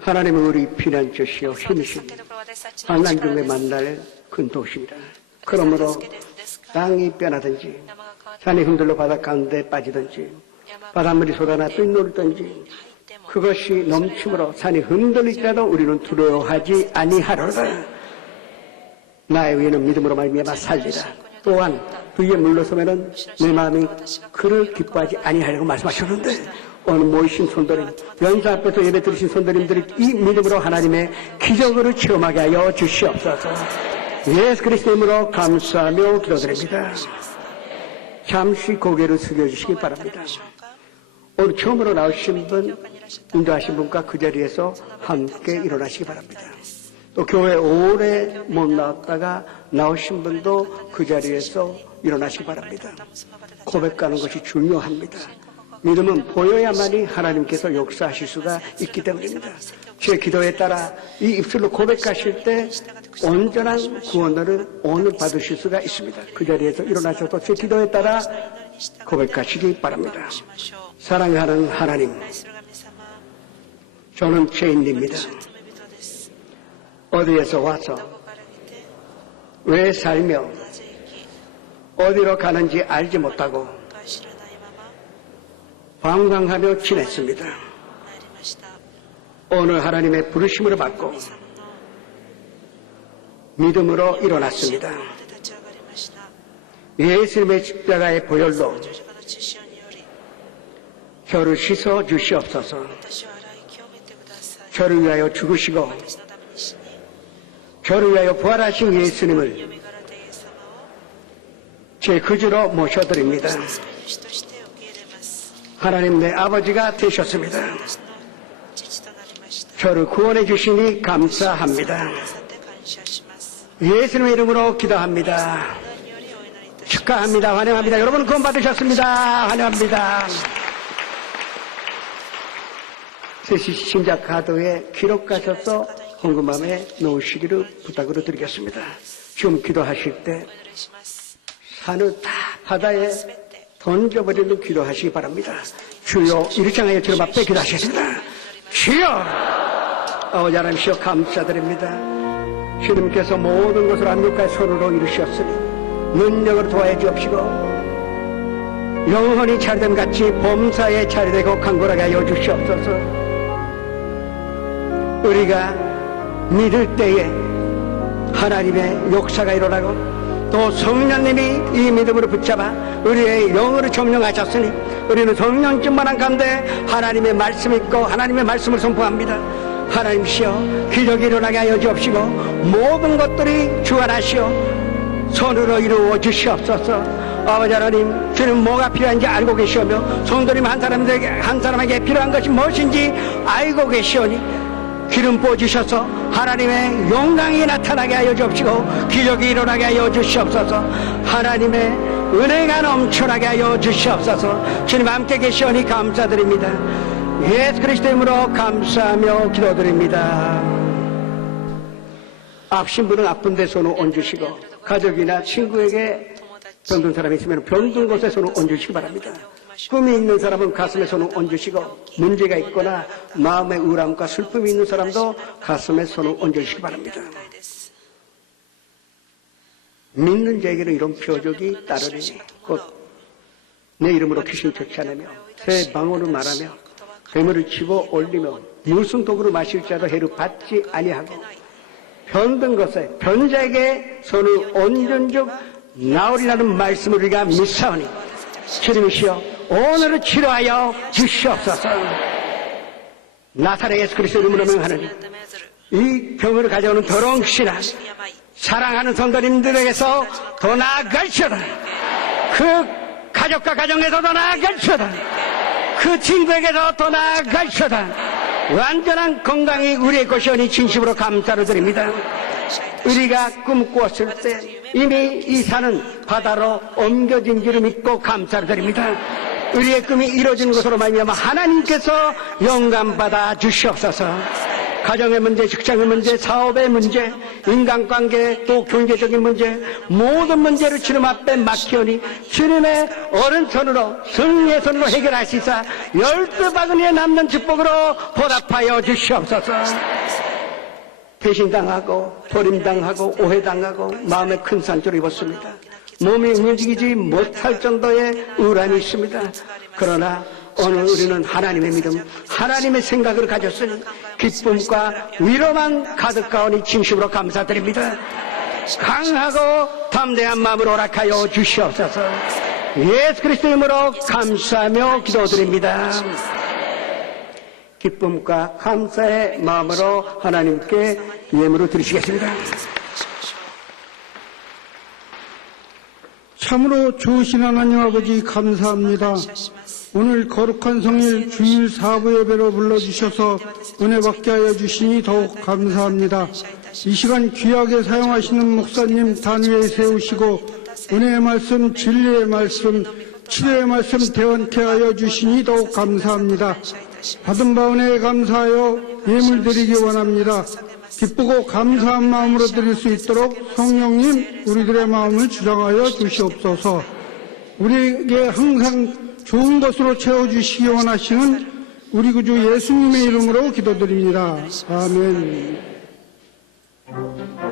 하나님은 우리 피난처시요 힘이십니다. 환난 중에 만날 큰 도시입니다. 그러므로 땅이 변하든지 산이 흔들려 바다 가운데 빠지든지 바닷물이 쏟아나 뚫놀든지 그것이 넘침으로 산이 흔들릴지라도 우리는 두려워하지 아니하리라. 나의 위에는 믿음으로 말미암아 살리라. 또한 위에 물러서면은 내 마음이 그를 기뻐하지 아니하려고 말씀하셨는데 오늘 모이신 손들임, 연사 앞에서 예배 드리신 손들임들이 이 믿음으로 하나님의 기적으로 체험하게 하여 주시옵소서. 예수 그리스도 이름으로 감사하며 기도드립니다. 잠시 고개를 숙여주시기 바랍니다. 오늘 처음으로 나오신 분, 인도하신 분과 그 자리에서 함께 일어나시기 바랍니다. 또 교회 오래 못 나왔다가 나오신 분도 그 자리에서 일어나시기 바랍니다. 고백하는 것이 중요합니다. 믿음은 보여야만이 하나님께서 역사하실 수가 있기 때문입니다. 제 기도에 따라 이 입술로 고백하실 때 온전한 구원을 오늘 받으실 수가 있습니다. 그 자리에서 일어나셔서 제 기도에 따라 고백하시기 바랍니다. 사랑하는 하나님, 저는 죄인입니다. 어디에서 와서 왜 살며 어디로 가는지 알지 못하고 방황하며 지냈습니다. 오늘 하나님의 부르심을 받고 믿음으로 일어났습니다. 예수님의 십자가의 보혈로 저를 씻어 주시옵소서. 저를 위하여 죽으시고 저를 위하여 부활하신 예수님을 제 구주로 모셔드립니다. 하나님 내 아버지가 되셨습니다. 저를 구원해 주시니 감사합니다. 예수님의 이름으로 기도합니다. 축하합니다. 환영합니다. 여러분 구원 받으셨습니다. 환영합니다. 신작 카드에 기록하셔서 헌금함에 놓으시기를 부탁으로 드리겠습니다. 지금 기도하실 때 산을 다 바다에 던져버리는 기도하시기 바랍니다. 주여 이렇게 하여 주님 앞에 기도하셨습니다. 주여 아버지 하나님시여 감사드립니다. 주님께서 모든 것을 압력과 손으로 이루셨으니 능력으로 도와해 주옵시고 영원히 차례됨 같이 범사에 차례되고 강건하게 하여 주시옵소서. 우리가 믿을 때에 하나님의 역사가 일어나고 또 성령님이 이 믿음으로 붙잡아 우리의 영으로 점령하셨으니 우리는 성령 충만한 가운데 하나님의 말씀이 있고 하나님의 말씀을 선포합니다. 하나님이시여 기적이 일어나게 하여 주옵시고 모든 것들이 주관하시어 손으로 이루어 주시옵소서. 아버지 하나님 주님 뭐가 필요한지 알고 계시오며 성도님 한 사람에게 필요한 것이 무엇인지 알고 계시오니 기름 부어주셔서 하나님의 영광이 나타나게 하여 주옵시고 기적이 일어나게 하여 주시옵소서. 하나님의 은혜가 넘쳐나게 하여 주시옵소서. 주님 함께 계시오니 감사드립니다. 예수 그리스도 이름으로 감사하며 기도드립니다. 아프신 분은 아픈 데 손을 얹으시고 가족이나 친구에게 병든 사람이 있으면 병든 곳에 손을 얹으시기 바랍니다. 꿈이 있는 사람은 가슴에 손을 얹으시고 문제가 있거나 마음의 우울함과 슬픔이 있는 사람도 가슴에 손을 얹으시기 바랍니다. 믿는 자에게는 이런 표적이 따르리니 곧 내 이름으로 귀신 쫓아내며 새 방언을 말하며 괴물을 집어 올리며 무슨 독으로 마실 자도 해를 받지 아니하고 병든 것에 변자에게 손을 얹은 즉 나으리라는 말씀을 우리가 믿사오니 주님이시여 오늘을 치료하여 주시옵소서. 나사렛 예수 그리스도 이름으로 명하는 이 병을 가져오는 더러운 신앙 사랑하는 성도님들에게서 더 나아갈지어다. 그 가족과 가정에서 더 나아갈지어다. 그 그 친구에게서 떠나갈시다. 완전한 건강이 우리의 것이오니 진심으로 감사를 드립니다. 우리가 꿈꾸었을 때 이미 이 산은 바다로 옮겨진 줄을 믿고 감사를 드립니다. 우리의 꿈이 이루어지는 것으로 말미암아 하나님께서 영감 받아 주시옵소서. 가정의 문제, 직장의 문제, 사업의 문제, 인간관계, 또 경제적인 문제, 모든 문제를 주님 앞에 맡기오니 주님의 오른손으로, 승리의 손으로 해결할 수 있어 12바구니에 남는 축복으로 보답하여 주시옵소서. 배신당하고 버림당하고 오해당하고 마음에 큰 상처를 입었습니다. 몸이 움직이지 못할 정도의 우울함이 있습니다. 그러나 오늘 우리는 하나님의 믿음, 하나님의 생각을 가졌으니 기쁨과 위로만 가득하오니 진심으로 감사드립니다. 강하고 담대한 마음으로 허락하여 주시옵소서. 예수 그리스도 이름으로 감사하며 기도드립니다. 기쁨과 감사의 마음으로 하나님께 예물을 드리시겠습니다. 참으로 좋으신 하나님 아버지 감사합니다. 오늘 거룩한 성일 주일 사부 예배로 불러주셔서 은혜 받게 하여 주시니 더욱 감사합니다. 이 시간 귀하게 사용하시는 목사님 단위에 세우시고 은혜의 말씀, 진리의 말씀, 치료의 말씀 대원케 하여 주시니 더욱 감사합니다. 받은 바 은혜에 감사하여 예물 드리기 원합니다. 기쁘고 감사한 마음으로 드릴 수 있도록 성령님 우리들의 마음을 주장하여 주시옵소서. 우리에게 항상 좋은 것으로 채워주시기 원하시는 우리 구주 예수님의 이름으로 기도드립니다. 아멘. Thank you.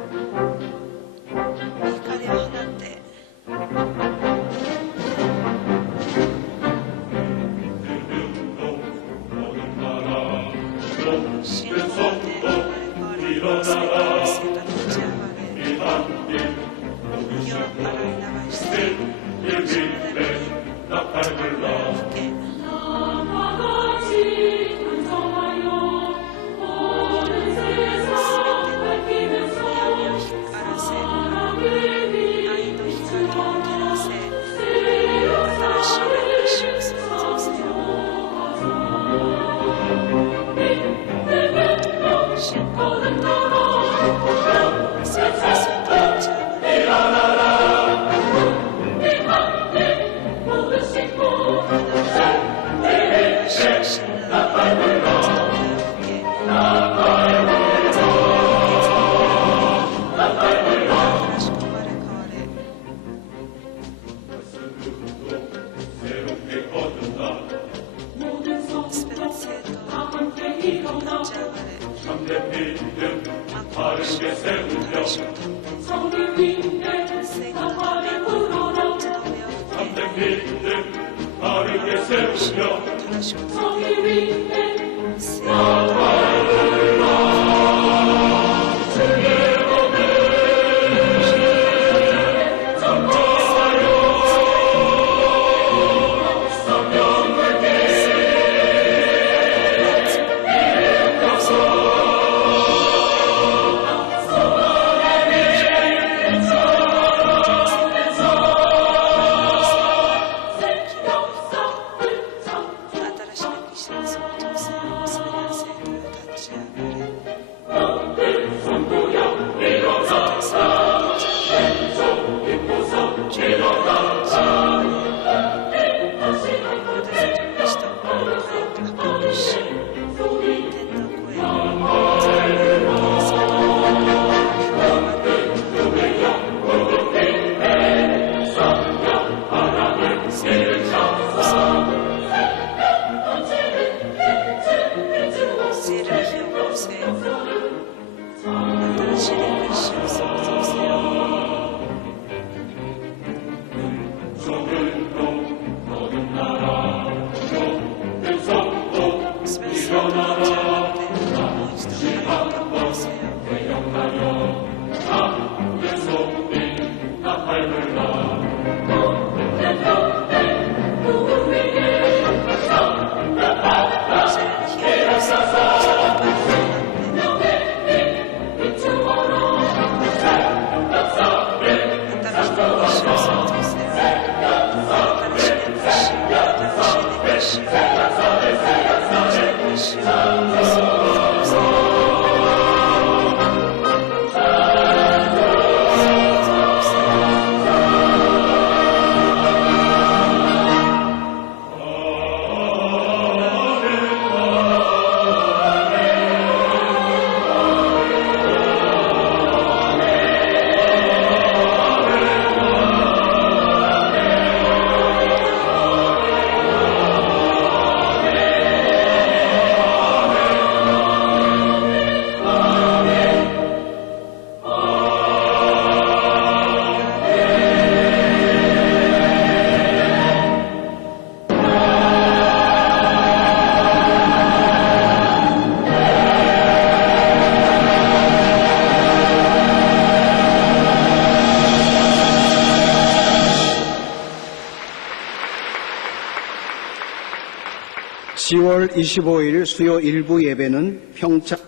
10월 25일 수요 일부 예배는 평창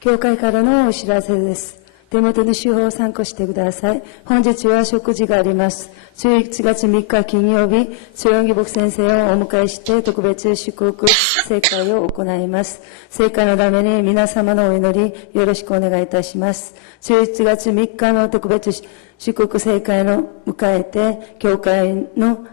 教会からのお知らせです。手元の手法を参考してください。本日は食事があります。11月3日金曜日、中央義牧先生をお迎えして特別祝福聖会を行います。聖会のために皆様のお祈りよろしくお願いいたします。11月3日の特別祝福聖会を迎えて、教会の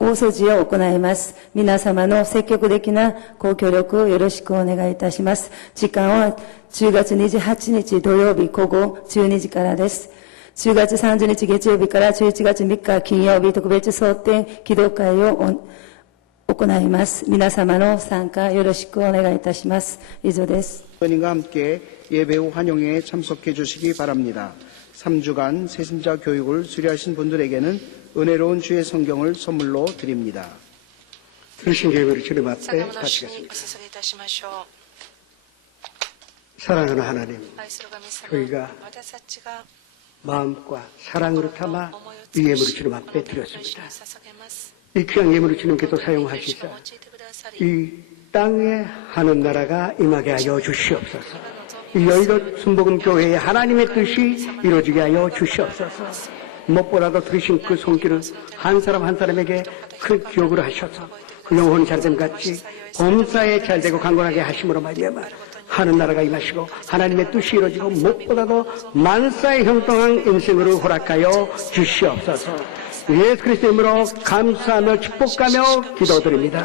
大掃除を行います。皆様の積極的なご協力をよろしくお願いいたします。時間は10月28日土曜日午後12時からです。10月30日月曜日から11月3日金曜日特別蒼天祈祷会を行います。皆様の参加よろしくお願いいたします。以上です。 선생님과 함께 예배 후 환영회에 참석해 주시기 바랍니다. 3주간 세신자 교육을 수료하신 분들에게는 은혜로운 주의 성경을 선물로 드립니다. 들으신 예배를 주님 앞에 바치겠습니다. 사랑하는 하나님, 저희가 마음과 사랑으로 담아 이 예물을 주님 앞에 드렸습니다. 이 귀한 예물을 주님께서 사용하시자 이 땅에 하는 나라가 임하게 하여 주시옵소서. 이 여의도 순복음교회의 하나님의 뜻이 이루어지게 하여 주시옵소서. 무엇보다도 들으신 그 손길은 한 사람 한 사람에게 큰 기억으로 하셔서 그 영혼 잘됨 같이 범사에 잘되고 강건하게 하심으로 말미암아 하는 나라가 임하시고 하나님의 뜻이 이루어지고 무엇보다도 만사에 형통한 인생으로 허락하여 주시옵소서. 예수 그리스도의 이름으로 감사하며 축복하며 기도드립니다.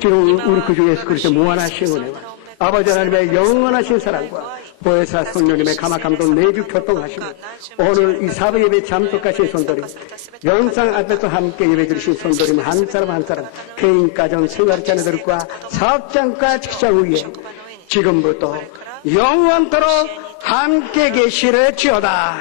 지금 우리 그 중에서 그렇게 무한하신 은혜와 아버지 하나님의 영원하신 사랑과 보혜사 성령님의 감화감동 내주 교통하시고 오늘 이 사부 예배 참석하신 손들이 영상 앞에서 함께 예배 드리신 손들이 한 사람 한 사람 개인 가정 생활 자녀들과 사업장과 직장 위에 지금부터 영원토록 함께 계시를 지어다.